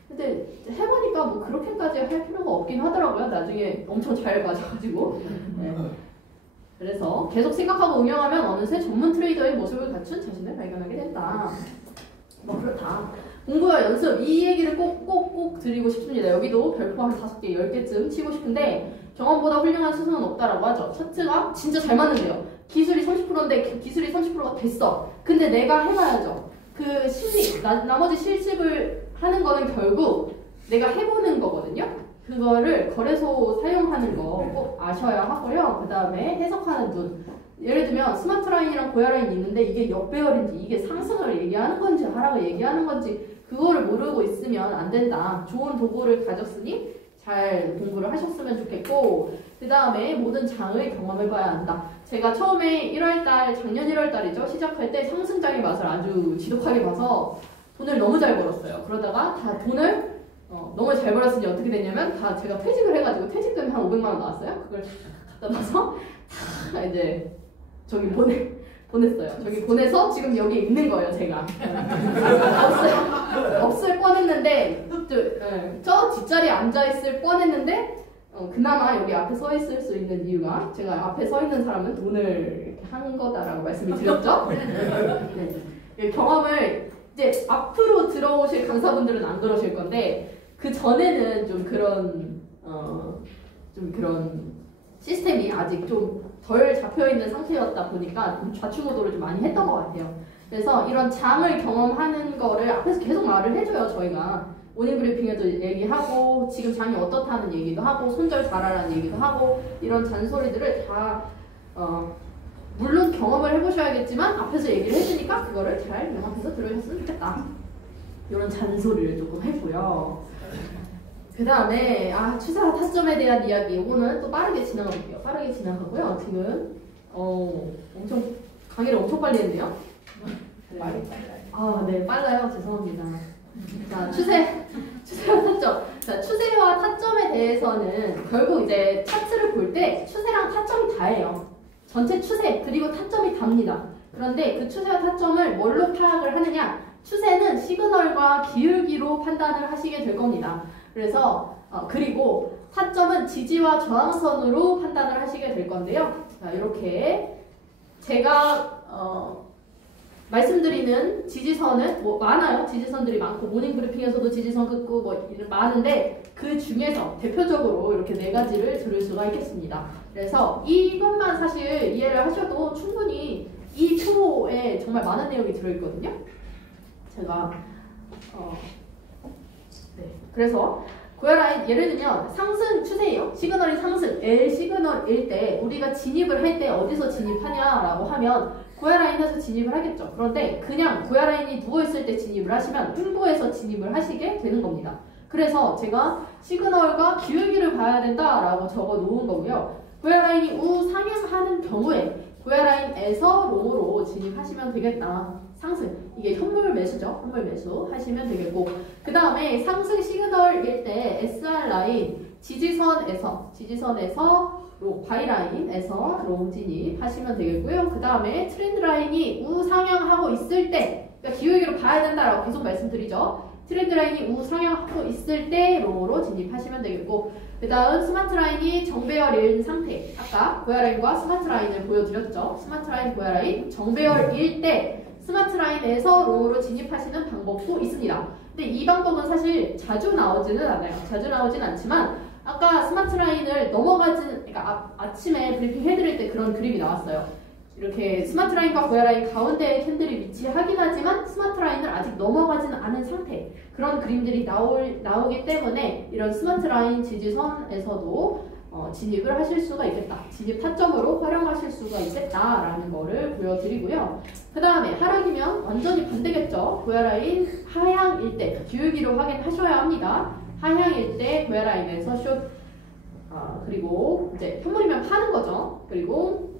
근데 해보니까 그렇게까지 할 필요가 없긴 하더라고요. 나중에 엄청 잘 맞아가지고. 네. 그래서 계속 생각하고 응용하면 어느새 전문 트레이더의 모습을 갖춘 자신을 발견하게 된다. 그렇다. 공부와 연습, 이 얘기를 꼭 드리고 싶습니다. 여기도 별표 한 5개, 10개쯤 치고 싶은데, 경험보다 훌륭한 스승은 없다라고 하죠. 차트가 진짜 잘 맞는데요. 기술이 30%인데 기술이 30%가 됐어. 근데 내가 해봐야죠. 나머지 실습을 하는 거는 결국 내가 해보는 거거든요. 그거를 거래소 사용하는 거 꼭 아셔야 하고요. 그 다음에 해석하는 눈. 예를 들면 스마트 라인이랑 고야 라인이 있는데 이게 역배열인지 이게 상승을 얘기하는 건지 하락을 얘기하는 건지 그거를 모르고 있으면 안 된다. 좋은 도구를 가졌으니 잘 공부를 하셨으면 좋겠고, 그 다음에 모든 장을 경험해봐야 한다. 제가 처음에 작년 1월달이죠. 시작할 때 상승장의 맛을 아주 지독하게 봐서 돈을 너무 잘 벌었어요. 그러다가 다 돈을 너무 잘 벌었으니 어떻게 됐냐면 다 제가 퇴직을 해가지고 퇴직금이 한 500만 원 나왔어요. 그걸 갖다 놔서 다 이제 저기 보냈어요. 저기 보내서 지금 여기 있는 거예요, 제가. 없을 뻔했는데, 저 뒷자리에 앉아있을 뻔했는데, 그나마 여기 앞에 서 있을 수 있는 이유가 제가 앞에 서 있는 사람은 돈을 이렇게 한 거다라고 말씀을 드렸죠. 네. 경험을 이제 앞으로 들어오실 강사분들은 안 그러실 건데 그 전에는 좀 그런 시스템이 아직 좀 덜 잡혀 있는 상태였다 보니까 좀 좌충우돌을 좀 많이 했던 것 같아요. 그래서 이런 장을 경험하는 거를 앞에서 계속 말을 해줘요, 저희가. 모닝 브리핑에도 얘기하고 지금 장이 어떻다는 얘기도 하고 손절 잘하라는 얘기도 하고 이런 잔소리들을 다 물론 경험을 해보셔야겠지만 앞에서 얘기를 해주니까 그거를 잘 명확해서 들으셨으면 좋겠다. 이런 잔소리를 조금 했고요. 그 다음에 추세와 타점에 대한 이야기 이거는 또 빠르게 지나가볼게요. 빠르게 지나가고요. 지금 엄청 강의를 엄청 빨리 했네요. 네, 빨라요. 죄송합니다. 자, 추세와 타점. 자, 추세와 타점에 대해서는 결국 이제 차트를 볼 때 추세랑 타점이 다예요. 전체 추세 그리고 타점이 답니다. 그런데 그 추세와 타점을 뭘로 파악을 하느냐? 추세는 시그널과 기울기로 판단을 하시게 될 겁니다. 그래서 그리고 타점은 지지와 저항선으로 판단을 하시게 될 건데요. 자, 이렇게 제가 말씀드리는 지지선은 많아요. 지지선들이 많고 모닝 브리핑에서도 지지선 긋고 많은데 그 중에서 대표적으로 이렇게 4가지를 들을 수가 있겠습니다. 그래서 이것만 사실 이해를 하셔도 충분히 이 표에 정말 많은 내용이 들어있거든요. 제가 그래서 고혈압 예를 들면 상승 추세예요. 시그널이 상승 L 시그널일 때 우리가 진입을 할 때 어디서 진입하냐라고 하면 고혈라인에서 진입을 하겠죠. 그런데 그냥 고혈라인이 누워있을 때 진입을 하시면 횡보해서 진입을 하시게 되는 겁니다. 그래서 제가 시그널과 기울기를 봐야 된다라고 적어 놓은 거고요. 고혈라인이 우상향하는 경우에 고혈라인에서 롱으로 진입하시면 되겠다. 상승, 이게 현물 매수죠. 현물 매수 하시면 되겠고 그 다음에 상승 시그널일 때 SR라인 지지선에서 바이라인에서 롱 진입하시면 되겠고요. 그 다음에 트렌드 라인이 우상향하고 있을 때 그러니까 기울기로 봐야 된다라고 계속 말씀드리죠. 트렌드 라인이 우상향하고 있을 때 롱으로 진입하시면 되겠고 그 다음 스마트 라인이 정배열인 상태 아까 고혈라인과 스마트 라인을 보여드렸죠. 스마트 라인, 고혈라인 정배열일 때 스마트 라인에서 롱으로 진입하시는 방법도 있습니다. 근데 이 방법은 사실 자주 나오지는 않아요. 자주 나오진 않지만 아까 스마트 라인을 그러니까 아침에 브리핑 해드릴 때 그런 그림이 나왔어요. 이렇게 스마트 라인과 고혈 라인 가운데에 캔들이 위치하긴 하지만 스마트 라인을 아직 넘어가지는 않은 상태 그런 그림들이 나오기 때문에 이런 스마트 라인 지지선에서도 진입을 하실 수가 있겠다. 진입 타점으로 활용하실 수가 있겠다라는 거를 보여드리고요. 그 다음에 하락이면 완전히 반대겠죠. 고혈 라인 하향일 때 기울기로 확인하셔야 합니다. 하향일 때 고혈 라인에서 숏 그리고 이제 현물이면 파는 거죠. 그리고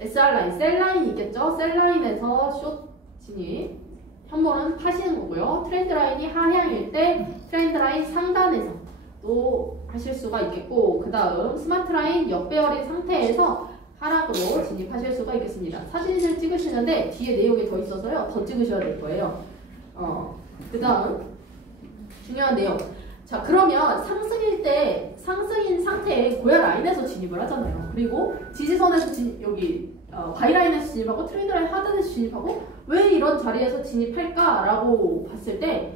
SR라인, 셀라인이 있겠죠. 셀라인에서 숏 진입 현물은 파시는 거고요. 트렌드 라인이 하향일 때 트렌드 라인 상단에서 또 하실 수가 있겠고 그 다음 스마트 라인 역배열인 상태에서 하락으로 진입하실 수가 있겠습니다. 사진을 찍으시는데 뒤에 내용이 더 있어서요. 더 찍으셔야 될 거예요. 그 다음 중요한 내용. 자 그러면 상승인 상태에 고혈 라인에서 진입을 하잖아요. 그리고 지지선에서 여기 바이라인에서 진입하고 트렌드 라인 하단에서 진입하고 왜 이런 자리에서 진입할까라고 봤을 때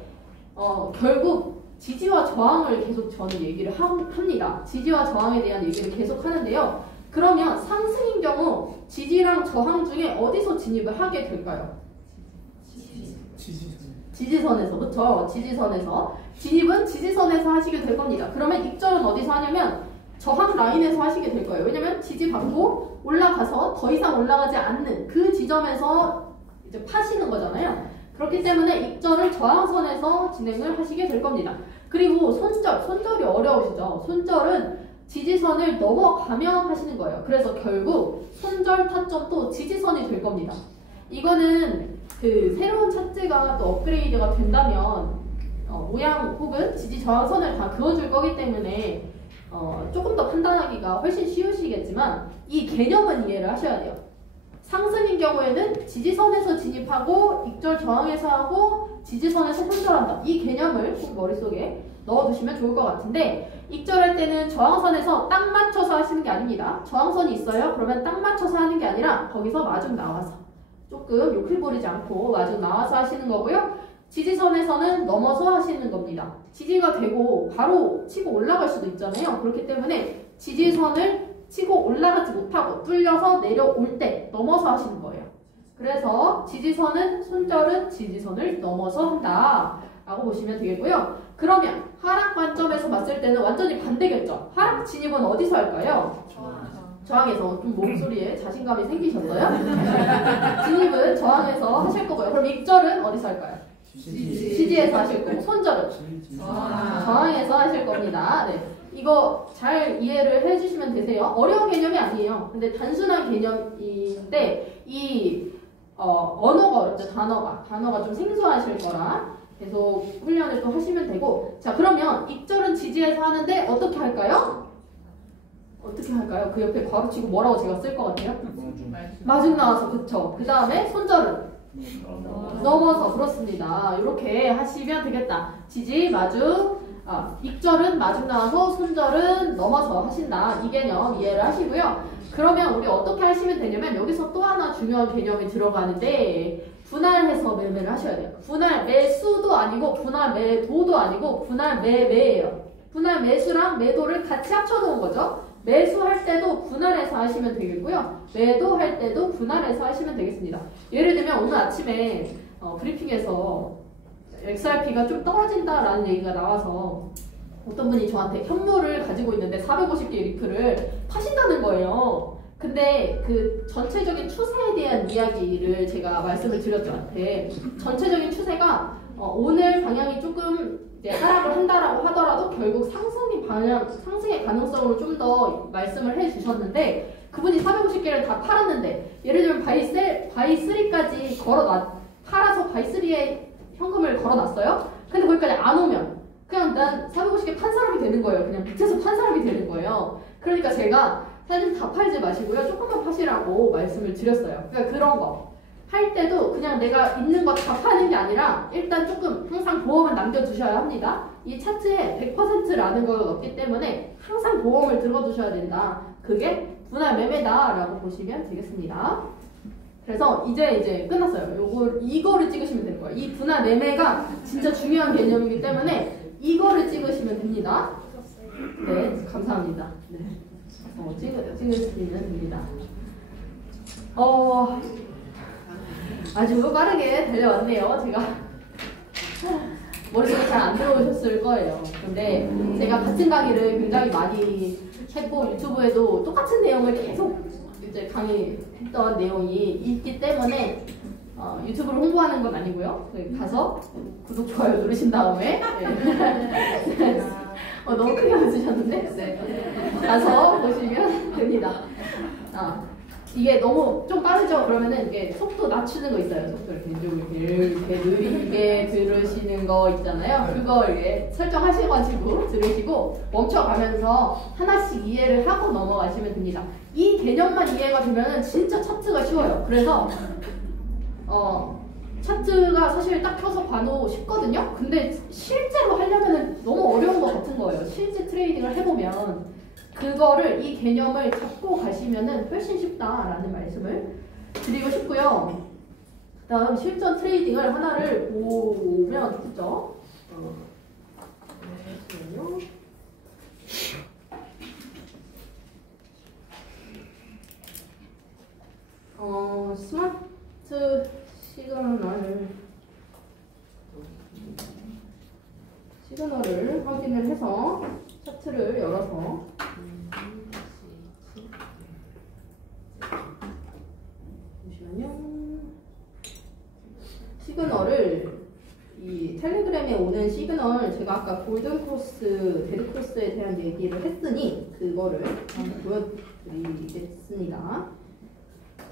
결국 지지와 저항을 계속 저는 얘기를 합니다. 지지와 저항에 대한 얘기를 계속 하는데요. 그러면 상승인 경우 지지랑 저항 중에 어디서 진입을 하게 될까요? 지지선에서, 그렇죠? 지지선에서. 진입은 지지선에서 하시게 될 겁니다. 그러면 입절은 어디서 하냐면 저항 라인에서 하시게 될 거예요. 왜냐면 지지받고 올라가서 더 이상 올라가지 않는 그 지점에서 이제 파시는 거잖아요. 그렇기 때문에 입절을 저항선에서 진행을 하시게 될 겁니다. 그리고 손절이 어려우시죠? 손절은 지지선을 넘어가면 하시는 거예요. 그래서 결국 손절 타점도 지지선이 될 겁니다. 이거는 그 새로운 차트가 또 업그레이드가 된다면 모양 혹은 지지 저항선을 다 그어줄 거기 때문에 조금 더 판단하기가 훨씬 쉬우시겠지만 이 개념은 이해를 하셔야 돼요. 상승인 경우에는 지지선에서 진입하고 익절 저항에서 하고 지지선에서 손절한다. 이 개념을 꼭 머릿속에 넣어두시면 좋을 것 같은데 익절할 때는 저항선에서 딱 맞춰서 하시는 게 아닙니다. 저항선이 있어요. 그러면 딱 맞춰서 하는 게 아니라 거기서 마중 나와서 조금 욕을 부리지 않고 마중 나와서 하시는 거고요. 지지선에서는 넘어서 하시는 겁니다. 지지가 되고 바로 치고 올라갈 수도 있잖아요. 그렇기 때문에 지지선을 치고 올라가지 못하고 뚫려서 내려올 때 넘어서 하시는 거예요. 그래서 지지선은 손절은 지지선을 넘어서 한다 라고 보시면 되겠고요. 그러면 하락 관점에서 봤을 때는 완전히 반대겠죠. 하락 진입은 어디서 할까요? 저항에서. 좀 목소리에 자신감이 생기셨어요? 진입은 저항에서 하실 거고요. 그럼 익절은 어디서 할까요? 지지에서 하실 거고 손절은 저항에서 하실 겁니다. 네. 이거 잘 이해를 해주시면 되세요. 어려운 개념이 아니에요. 근데 단순한 개념인데 이 언어가 어렵죠. 단어가 좀 생소하실 거라 계속 훈련을 또 하시면 되고. 자, 그러면 익절은 지지에서 하는데 어떻게 할까요? 어떻게 할까요? 그 옆에 괄호치고 뭐라고 제가 쓸 것 같아요? 마중 나와서. 그쵸. 그 다음에 손절은 넘어서. 그렇습니다. 이렇게 하시면 되겠다. 지지, 마중, 익절은 마중 나와서 손절은 넘어서 하신다. 이 개념 이해를 하시고요. 그러면 우리 어떻게 하시면 되냐면 여기서 또 하나 중요한 개념이 들어가는데 분할해서 매매를 하셔야 돼요. 분할 매수도 아니고 분할 매도도 아니고 분할 매매예요. 분할 매수랑 매도를 같이 합쳐놓은 거죠. 매수할 때도 분할해서 하시면 되겠고요. 매도할 때도 분할해서 하시면 되겠습니다. 예를 들면 오늘 아침에 브리핑에서 XRP가 좀 떨어진다라는 얘기가 나와서 어떤 분이 저한테 현물을 가지고 있는데 450개 리플을 파신다는 거예요. 근데 그 전체적인 추세에 대한 이야기를 제가 말씀을 드렸죠. 한테 전체적인 추세가 오늘 방향이 조금 이제 하락을 한다라고 하더라도 결국 상승의 가능성으로 좀 더 말씀을 해주셨는데 그분이 450개를 다 팔았는데 예를 들면 바이3까지 팔아서 바이3에 현금을 걸어놨어요. 근데 거기까지 안 오면 그냥 난 450개 판 사람이 되는 거예요. 그냥 밑에서 판 사람이 되는 거예요. 그러니까 제가 사실 다 팔지 마시고요. 조금만 파시라고 말씀을 드렸어요. 그러니까 그런 거 할 때도 그냥 내가 있는 거 다 파는 게 아니라 일단 조금 항상 보험을 남겨두셔야 합니다. 이 차트에 100%라는 걸 넣기 때문에 항상 보험을 들어두셔야 된다. 그게 분할 매매다라고 보시면 되겠습니다. 그래서 이제 끝났어요. 이거를 찍으시면 되는 거예요. 이 분할 매매가 진짜 중요한 개념이기 때문에 이거를 찍으시면 됩니다. 네, 감사합니다. 네. 찍으시면 됩니다. 아주 빠르게 달려왔네요. 제가 머릿속에 잘 안 들어오셨을 거예요. 근데 제가 같은 강의를 굉장히 많이 했고 유튜브에도 똑같은 내용을 계속 이제 강의했던 내용이 있기 때문에 유튜브를 홍보하는 건 아니고요. 가서 구독, 좋아요 누르신 다음에 네. 너무 크게 웃으셨는데? 네. 가서 보시면 됩니다. 이게 너무 좀 빠르죠? 그러면은 이게 속도 낮추는 거 있어요. 속도 이렇게 느리게 들으시는 거 있잖아요. 그거 이렇게 설정하셔가지고 들으시고 멈춰가면서 하나씩 이해를 하고 넘어가시면 됩니다. 이 개념만 이해가 되면은 진짜 차트가 쉬워요. 그래서 차트가 사실 딱 켜서 봐도 쉽거든요? 근데 실제로 하려면 너무 어려운 것 같은 거예요. 실제 트레이딩을 해보면 그거를 이 개념을 잡고 가시면은 훨씬 쉽다라는 말씀을 드리고 싶고요. 다음 실전 트레이딩을 하나를 보면 좋죠. 스마트 시그널을 확인을 해서 차트를 열어서 잠시만요. 시그널을 이 텔레그램에 오는 시그널 제가 아까 골든 크로스, 데드 크로스에 대한 얘기를 했으니 그거를 한번 보여드리겠습니다.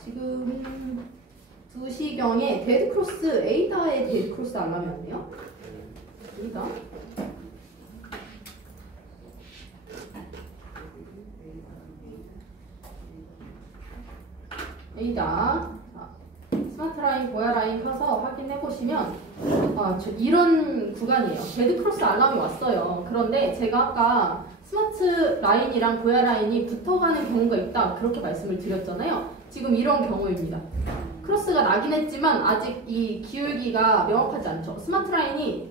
지금 2시경에 데드 크로스, 에이다의 데드 크로스 알람이었네요. 에이다. A다. 자, 스마트 라인, 고야 라인 켜서 확인해 보시면 이런 구간이에요. 데드 크로스 알람이 왔어요. 그런데 제가 아까 스마트 라인이랑 고야 라인이 붙어가는 경우가 있다 그렇게 말씀을 드렸잖아요. 지금 이런 경우입니다. 크로스가 나긴 했지만 아직 이 기울기가 명확하지 않죠. 스마트 라인을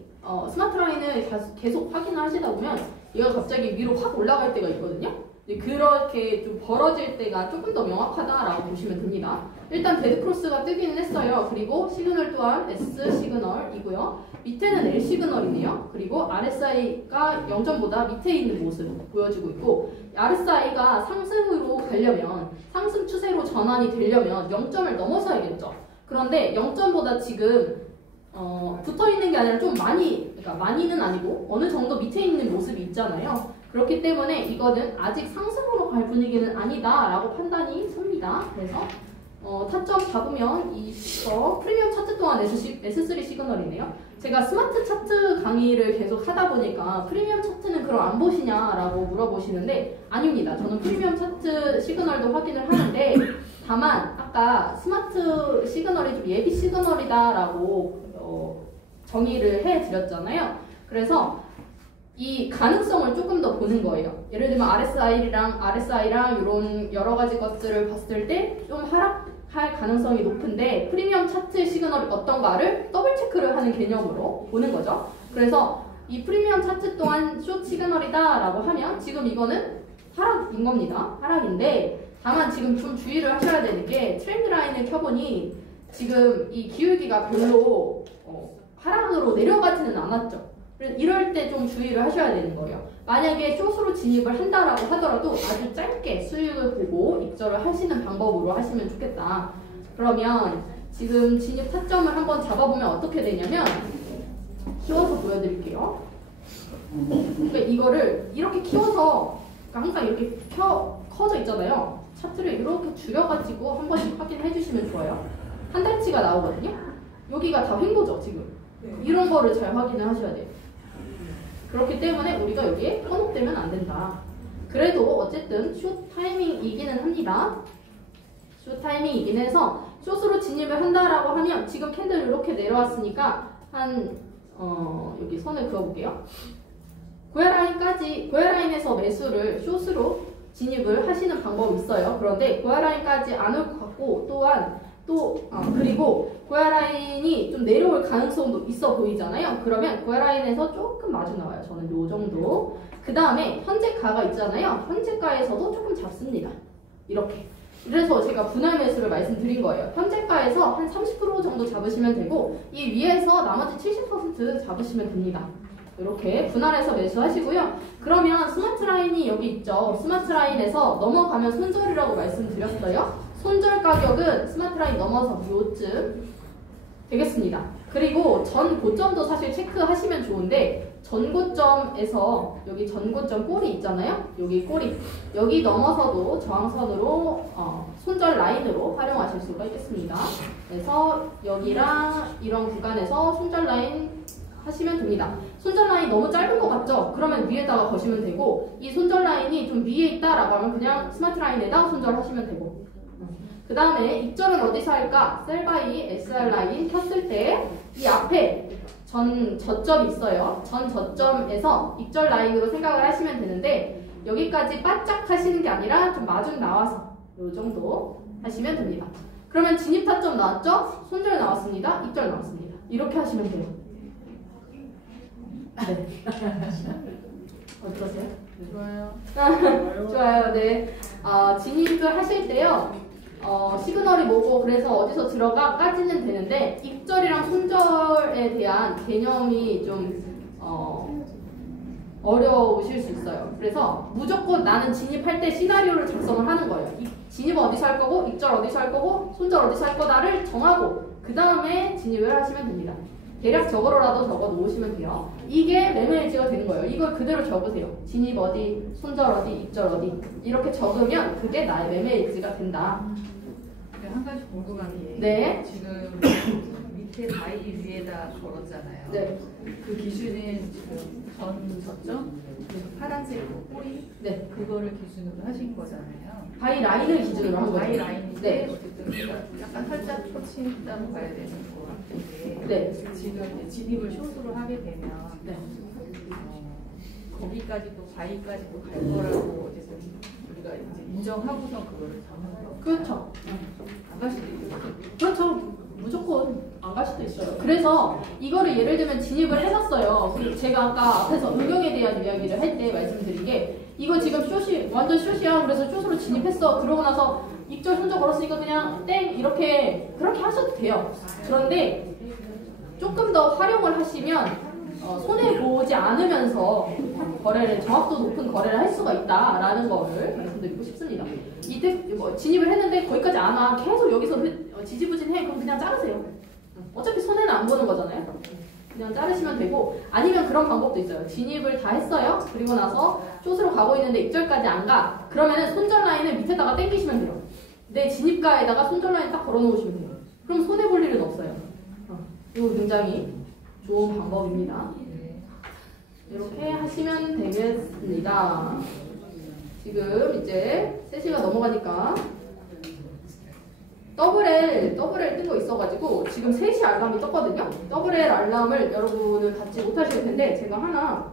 계속 확인을 하시다 보면 얘가 갑자기 위로 확 올라갈 때가 있거든요. 그렇게 좀 벌어질 때가 조금 더 명확하다라고 보시면 됩니다. 일단 데드 크로스가 뜨기는 했어요. 그리고 시그널 또한 S 시그널이고요. 밑에는 L 시그널이네요. 그리고 RSI가 0점보다 밑에 있는 모습 보여지고 있고, RSI가 상승으로 가려면, 상승 추세로 전환이 되려면 0점을 넘어서야겠죠. 그런데 0점보다 지금 붙어 있는 게 아니라 좀 그러니까 많이는 아니고 어느 정도 밑에 있는 모습이 있잖아요. 그렇기 때문에 이거는 아직 상승으로 갈 분위기는 아니다라고 판단이 섭니다. 그래서 타점 잡으면 이거 프리미엄 차트 동안 S3 시그널이네요. 제가 스마트 차트 강의를 계속 하다 보니까 프리미엄 차트는 그럼 안 보시냐라고 물어보시는데 아닙니다. 저는 프리미엄 차트 시그널도 확인을 하는데 다만 아까 스마트 시그널이 좀 예비 시그널이다라고 정의를 해드렸잖아요. 그래서 이 가능성을 조금 더 보는 거예요. 예를 들면 RSI랑 이런 여러 가지 것들을 봤을 때 좀 하락할 가능성이 높은데 프리미엄 차트 시그널이 어떤가를 더블 체크를 하는 개념으로 보는 거죠. 그래서 이 프리미엄 차트 또한 숏 시그널이다라고 하면 지금 이거는 하락인 겁니다. 하락인데 다만 지금 좀 주의를 하셔야 되는 게 트렌드 라인을 켜보니 지금 이 기울기가 별로 하락으로 내려가지는 않았죠. 이럴 때 좀 주의를 하셔야 되는 거예요. 만약에 숏으로 진입을 한다라고 하더라도 아주 짧게 수익을 보고 입절을 하시는 방법으로 하시면 좋겠다. 그러면 지금 진입 타점을 한번 잡아보면 어떻게 되냐면 키워서 보여드릴게요. 그러니까 이거를 이렇게 키워서 그러니까 항상 이렇게 커져 있잖아요. 차트를 이렇게 줄여가지고 한 번씩 확인해 주시면 좋아요. 한 달치가 나오거든요. 여기가 다 횡보죠 지금. 이런 거를 잘 확인을 하셔야 돼요. 그렇기 때문에 우리가 여기에 현혹되면 안 된다. 그래도 어쨌든 숏 타이밍이기는 합니다. 숏 타이밍이긴 해서 숏으로 진입을 한다라고 하면 지금 캔들 이렇게 내려왔으니까 여기 선을 그어볼게요. 고야 라인에서 매수를 숏으로 진입을 하시는 방법이 있어요. 그런데 고야 라인까지 안 올 것 같고 그리고 고야 라인이 좀 내려올 가능성도 있어 보이잖아요. 그러면 고야 라인에서 조금 마주 나와요. 저는 요 정도. 그 다음에 현재가가 있잖아요. 현재가에서도 조금 잡습니다. 이렇게. 그래서 제가 분할 매수를 말씀드린 거예요. 현재가에서 한 30% 정도 잡으시면 되고 이 위에서 나머지 70% 잡으시면 됩니다. 이렇게 분할해서 매수하시고요. 그러면 스마트 라인이 여기 있죠. 스마트 라인에서 넘어가면 손절이라고 말씀드렸어요. 손절 가격은 스마트 라인 넘어서 요쯤 되겠습니다. 그리고 전 고점도 사실 체크하시면 좋은데 전 고점에서 여기 전 고점 꼬리 있잖아요. 여기 꼬리 여기 넘어서도 저항선으로 손절 라인으로 활용하실 수가 있겠습니다. 그래서 여기랑 이런 구간에서 손절 라인 하시면 됩니다. 손절 라인 너무 짧은 것 같죠? 그러면 위에다가 거시면 되고 이 손절 라인이 좀 위에 있다라고 하면 그냥 스마트 라인에다 손절하시면 되고 그 다음에 입절은 어디서 할까? 셀바이 SR 라인 켰을 때 이 앞에 전 저점이 있어요. 전 저점에서 입절 라인으로 생각을 하시면 되는데 여기까지 바짝 하시는 게 아니라 좀 마중 나와서 이 정도 하시면 됩니다. 그러면 진입 타점 나왔죠? 손절 나왔습니다. 입절 나왔습니다. 이렇게 하시면 돼요. 네. 어떠세요? 좋아요. 좋아요. 네. 진입을 하실 때요. 시그널이 뭐고 그래서 어디서 들어가까지는 되는데 입절이랑 손절에 대한 개념이 좀 어려우실 수 있어요. 그래서 무조건 나는 진입할 때 시나리오를 작성을 하는 거예요. 진입 어디서 할 거고 입절 어디서 할 거고 손절 어디서 할 거다를 정하고 그 다음에 진입을 하시면 됩니다. 대략적으로라도 적어 놓으시면 돼요. 이게 매매일지가 되는 거예요. 이걸 그대로 적으세요. 진입 어디, 손절 어디, 입절 어디 이렇게 적으면 그게 나의 매매일지가 된다. 한 가지 궁금한 게 네. 지금 밑에 바이 위에다 걸었잖아요. 네. 그 기준은 지금 전 저점 그리고 파란색 그 꼬리 네. 그거를 기준으로 하신 거잖아요. 바이 라인을 기준으로 한 거죠. 바이 라인인데 네. 어쨌든 우리가 약간 살짝 터치했다고 봐야 되는 것 같은데 네. 지금 이제 진입을 숏으로 하게 되면 네. 거기까지도 바이까지도 갈 거라고 어쨌든 우리가 이제 인정하고서 그거를 잡는 거. 그렇죠. 안 갈 수도 있고. 그렇죠. 무조건 안 갈 수도 있어요. 그래서 이거를 예를 들면 진입을 해놨어요. 제가 아까 앞에서 응용에 대한 이야기를 할 때 말씀드린 게 이거 지금 숏이 완전 숏이야. 그래서 숏으로 진입했어. 그러고 나서 입절 손절 걸었으니까 그냥 땡 이렇게 그렇게 하셔도 돼요. 그런데 조금 더 활용을 하시면 손해 보지 않으면서 거래를 정확도 높은 거래를 할 수가 있다라는 거를 말씀드리고 싶습니다. 이때 뭐 진입을 했는데 거기까지 안 와. 계속 여기서 지지부진해. 그럼 그냥 자르세요. 어차피 손해는 안 보는 거잖아요. 그냥 자르시면 되고 아니면 그런 방법도 있어요. 진입을 다 했어요. 그리고 나서 숏으로 가고 있는데 입절까지 안 가. 그러면은 손절 라인을 밑에다가 당기시면 돼요. 내 진입가에다가 손절 라인 딱 걸어 놓으시면 돼요. 그럼 손해 볼 일은 없어요. 이거 굉장히 좋은 방법입니다. 이렇게 하시면 되겠습니다. 지금 이제 3시가 넘어가니까 더블 L 뜬 거 있어가지고 지금 3시 알람이 떴거든요. 더블 L 알람을 여러분은 받지 못하실 텐데 제가 하나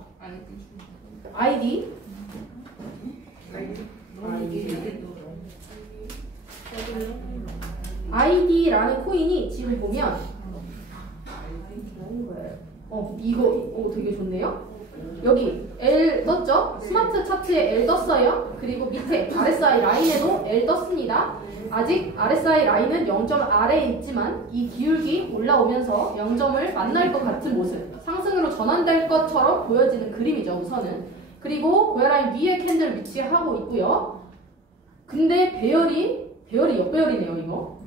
ID라는 코인이 지금 보면 이거 되게 좋네요. 여기 L 떴죠? 스마트 차트에 L 떴어요. 그리고 밑에 RSI 라인에도 L 떴습니다. 아직 RSI 라인은 0점 아래에 있지만 이 기울기 올라오면서 0점을 만날 것 같은 모습, 상승으로 전환될 것처럼 보여지는 그림이죠. 우선은. 그리고 고야 라인 위에 캔들 위치하고 있고요. 근데 배열이 역배열이네요. 이거.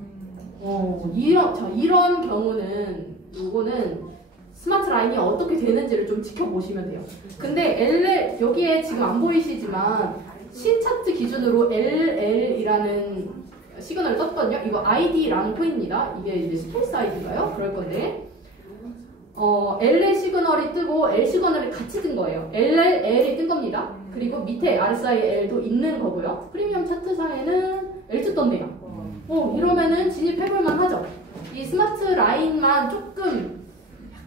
이런 경우는 이거는 스마트 라인이 어떻게 되는지를 좀 지켜보시면 돼요. 근데 여기에 지금 안 보이시지만 신차트 기준으로 LL이라는 시그널을 떴거든요. 이거 ID라는 코인입니다. 이게 이제 스페이스 ID인가요? 그럴 건데 LL 시그널이 뜨고 L 시그널이 같이 뜬 거예요. LL이 뜬 겁니다. 그리고 밑에 RSI L도 있는 거고요. 프리미엄 차트상에는 L2 떴네요. 이러면은 진입해볼만 하죠. 이 스마트 라인만 조금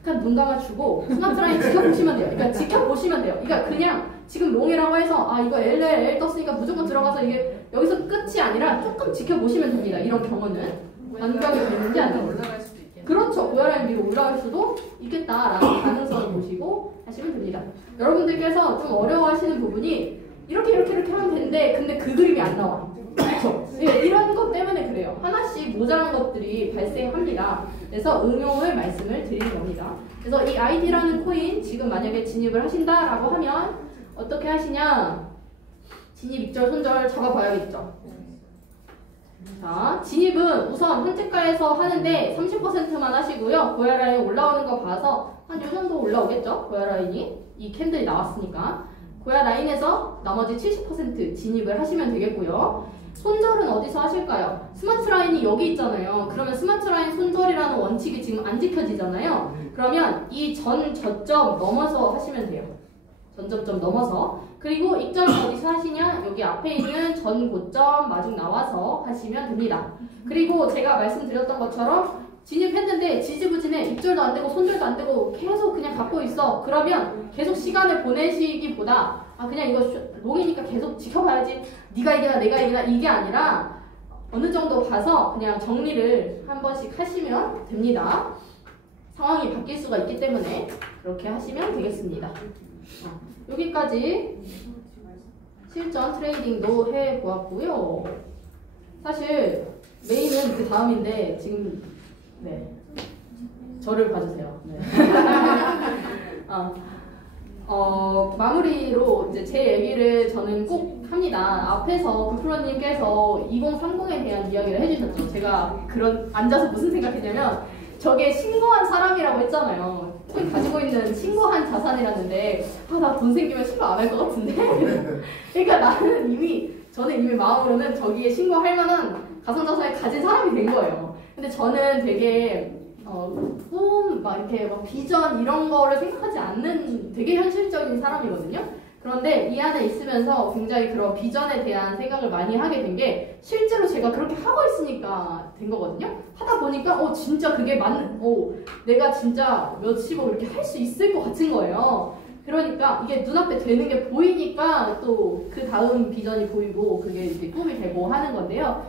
약간 눈 감아주고 스마트 라인 지켜보시면 돼요. 그러니까 지켜보시면 돼요. 그러니까 그냥 지금 롱이라고 해서 이거 L 떴으니까 무조건 들어가서 이게 여기서 끝이 아니라 조금 지켜보시면 됩니다. 이런 경우는 반격이 되는지 안 되는지. 올라갈 수도 있겠네요. 그렇죠. 고야 라인 위로 올라갈 수도 있겠다라는 가능성을 보시고 하시면 됩니다. 여러분들께서 좀 어려워하시는 부분이 이렇게 하면 되는데 근데 그 그림이 안 나와. 그렇죠. 네, 이런 것 때문에 그래요. 하나씩 모자란 것들이 발생합니다. 그래서 응용을 말씀을 드리는 겁니다. 그래서 이 ID라는 코인 지금 만약에 진입을 하신다라고 하면 어떻게 하시냐? 진입 입절 손절 잡아봐야겠죠. 자, 진입은 우선 현재가에서 하는데 30%만 하시고요. 고야 라인 올라오는 거 봐서 한 요 정도 올라오겠죠. 고야 라인이 이 캔들이 나왔으니까 고야 라인에서 나머지 70% 진입을 하시면 되겠고요. 손절은 어디서 하실까요? 스마트 라인이 여기 있잖아요. 그러면 스마트 라인 손절이라는 원칙이 지금 안 지켜지잖아요. 그러면 이 전 저점 넘어서 하시면 돼요. 전 저점 넘어서. 그리고 입점 어디서 하시냐? 여기 앞에 있는 전 고점 마중 나와서 하시면 됩니다. 그리고 제가 말씀드렸던 것처럼 진입했는데 지지부진해. 입절도 안 되고 손절도 안 되고 계속 그냥 갖고 있어. 그러면 계속 시간을 보내시기보다 그냥 이거 롱이니까 계속 지켜봐야지. 네가 이기나 내가 이기나 이게 아니라 어느 정도 봐서 그냥 정리를 한 번씩 하시면 됩니다. 상황이 바뀔 수가 있기 때문에 그렇게 하시면 되겠습니다. 여기까지 실전 트레이딩도 해보았고요. 사실 메인은 그 다음인데 지금 저를 봐주세요. 네. 마무리로 이제 제 얘기를 저는 꼭 합니다. 앞에서 구프로님께서 2030에 대한 이야기를 해주셨죠. 제가 앉아서 무슨 생각했냐면 저게 신고한 사람이라고 했잖아요. 가지고 있는 신고한 자산이라는데 나 돈 생기면 신고 안 할 것 같은데. 그러니까 저는 이미 마음으로는 저기에 신고할 만한 가상자산을 가진 사람이 된 거예요. 근데 저는 되게 꿈, 막 이렇게 막 비전 이런 거를 생각하지 않는 되게 현실적인 사람이거든요. 그런데 이 안에 있으면서 굉장히 그런 비전에 대한 생각을 많이 하게 된 게 실제로 제가 그렇게 하고 있으니까 된 거거든요. 하다 보니까 진짜 그게 내가 진짜 몇십억 이렇게 할 수 있을 것 같은 거예요. 그러니까 이게 눈앞에 되는 게 보이니까 또 그 다음 비전이 보이고 그게 이제 꿈이 되고 하는 건데요.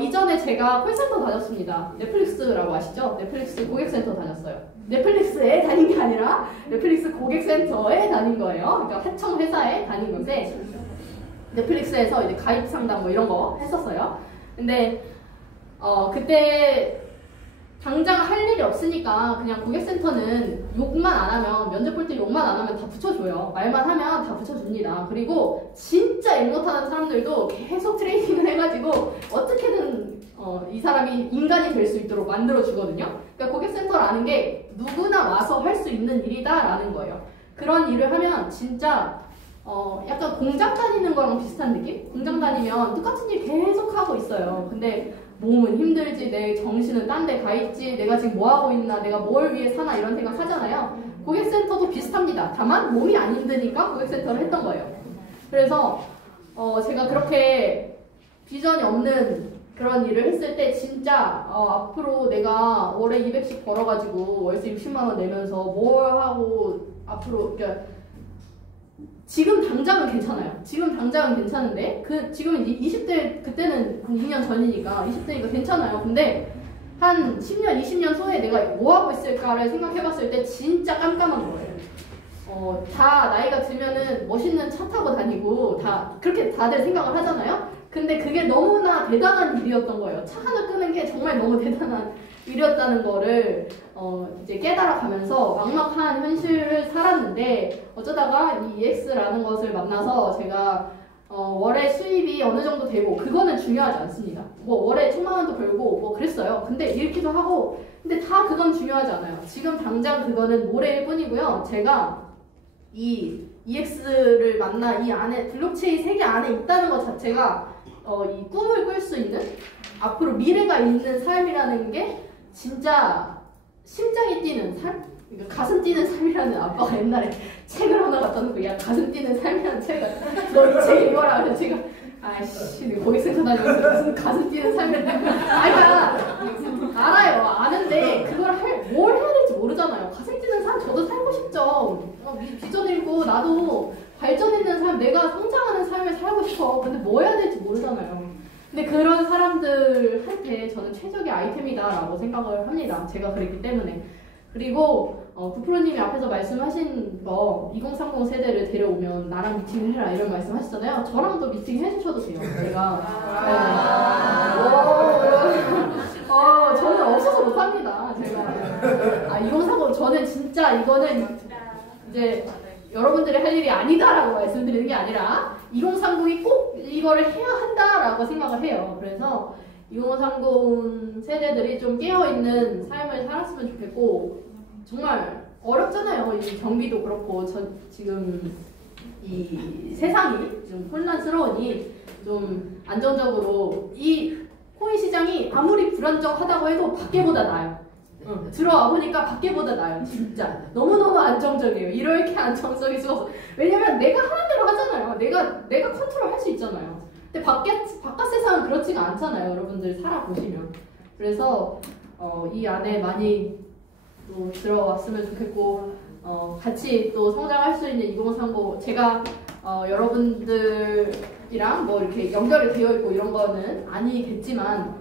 이전에 제가 콜센터 다녔습니다. 넷플릭스라고 아시죠? 넷플릭스 고객센터 다녔어요. 넷플릭스에 다닌 게 아니라 넷플릭스 고객센터에 다닌 거예요. 그러니까 하청 회사에 다닌 건데 넷플릭스에서 이제 가입 상담 뭐 이런 거 했었어요. 근데 그때 당장 할 일이 없으니까 그냥 고객센터는 욕만 안 하면 면접 볼 때 욕만 안 하면 다 붙여줘요. 말만 하면 다 붙여줍니다. 그리고 진짜 일 못하는 사람들도 계속 트레이닝을 해가지고 어떻게든 이 사람이 인간이 될 수 있도록 만들어주거든요. 그러니까 고객센터라는 게 누구나 와서 할 수 있는 일이다라는 거예요. 그런 일을 하면 진짜 약간 공장 다니는 거랑 비슷한 느낌? 공장 다니면 똑같은 일 계속 하고 있어요. 근데 몸은 힘들지, 내 정신은 딴 데 가 있지, 내가 지금 뭐 하고 있나, 내가 뭘 위해 사나 이런 생각 하잖아요. 고객센터도 비슷합니다. 다만 몸이 안 힘드니까 고객센터를 했던 거예요. 그래서 제가 그렇게 비전이 없는 그런 일을 했을 때 진짜 앞으로 내가 월에 200씩 벌어가지고 월세 60만 원 내면서 뭘 하고 앞으로 그러니까 지금 당장은 괜찮아요. 지금 당장은 괜찮은데 지금은 20대 그때는 한 2년 전이니까 20대니까 괜찮아요. 근데 한 10년, 20년 후에 내가 뭐 하고 있을까를 생각해봤을 때 진짜 깜깜한 거예요. 다 나이가 들면은 멋있는 차 타고 다니고 다 그렇게 다들 생각을 하잖아요. 근데 그게 너무나 대단한 일이었던 거예요. 차 하나 끄는 게 정말 너무 대단한 일이었다는 거를 이제 깨달아가면서 막막한 현실을 살았는데 어쩌다가 이 EX라는 것을 만나서 제가 월에 수입이 어느 정도 되고 그거는 중요하지 않습니다. 뭐 월에 1000만 원도 벌고 뭐 그랬어요. 근데 읽기도 하고 근데 다 그건 중요하지 않아요. 지금 당장 그거는 모래일 뿐이고요. 제가 이 EX를 만나 이 안에 블록체인 세계 안에 있다는 것 자체가 이 꿈을 꿀 수 있는 앞으로 미래가 있는 삶이라는 게 진짜 심장이 뛰는 삶? 그러니까 가슴 뛰는 삶이라는 아빠가 옛날에 책을 하나 갖다 놓고 야 가슴 뛰는 삶이라는 책을 너 이 책 읽어라. 그래서 제가 아이씨 고객센터 다니면서 무슨 가슴 뛰는 삶이라는 그러니까 알아요. 아는데 그걸 뭘 해야 될지 모르잖아요. 가슴 뛰는 삶 저도 살고 싶죠. 비전 읽고 나도 발전 있는 삶 내가 성장하는 삶을 살고 싶어. 근데 뭐 해야 될지 모르잖아요. 근데 그런 사람들한테 저는 최적의 아이템이다라고 생각을 합니다. 제가 그랬기 때문에. 그리고 구프로님이 앞에서 말씀하신 거 2030 세대를 데려오면 나랑 미팅을 해라 이런 말씀 하시잖아요. 저랑도 미팅 해주셔도 돼요. 제가 저는 없어서 못합니다. 제가 2030 저는 진짜 이거는 이제 여러분들이 할 일이 아니다라고 말씀드리는 게 아니라 2030이 꼭 이거를 해야 한다라고 생각을 해요. 그래서 2030 세대들이 좀 깨어있는 삶을 살았으면 좋겠고 정말 어렵잖아요. 이 경기도 그렇고 지금 이 세상이 좀 혼란스러우니 좀 안정적으로 이 코인 시장이 아무리 불안정하다고 해도 밖에보다 나아요. 들어와 보니까 밖에보다 나아요. 진짜 너무너무 안정적이에요. 이렇게 안정적일 수가 없어. 왜냐면 내가 하는 대로 하잖아요. 내가 컨트롤 할 수 있잖아요. 근데 바깥 세상은 그렇지가 않잖아요. 여러분들 살아보시면. 그래서 이 안에 많이 또 들어왔으면 좋겠고 같이 또 성장할 수 있는 2030 제가 여러분들이랑 뭐 이렇게 연결이 되어 있고 이런 거는 아니겠지만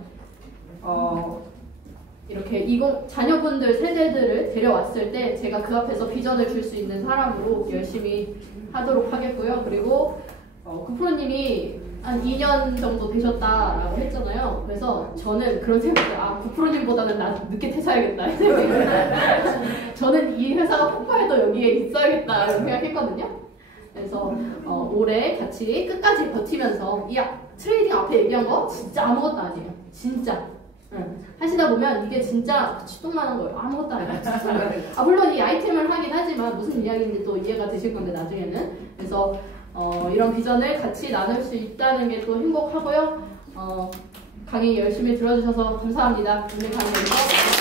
이렇게 자녀분들 세대들을 데려왔을 때 제가 그 앞에서 비전을 줄 수 있는 사람으로 열심히 하도록 하겠고요. 그리고 구프로님이 한 2년 정도 되셨다라고 했잖아요. 그래서 저는 그런 생각을 구프로님보다는 나 늦게 퇴사해야겠다. 저는 이 회사가 폭파해도 여기에 있어야겠다 생각했거든요. 그래서 올해 같이 끝까지 버티면서 트레이딩 앞에 얘기한 거 진짜 아무것도 아니에요. 진짜. 하시다 보면 이게 진짜 추동만한 거예요. 아무것도 아니에요. 물론 이 아이템을 하긴 하지만 무슨 이야기인지 또 이해가 되실 건데 나중에는. 그래서 이런 비전을 같이 나눌 수 있다는 게 또 행복하고요. 강의 열심히 들어주셔서 감사합니다. 오늘 강의에서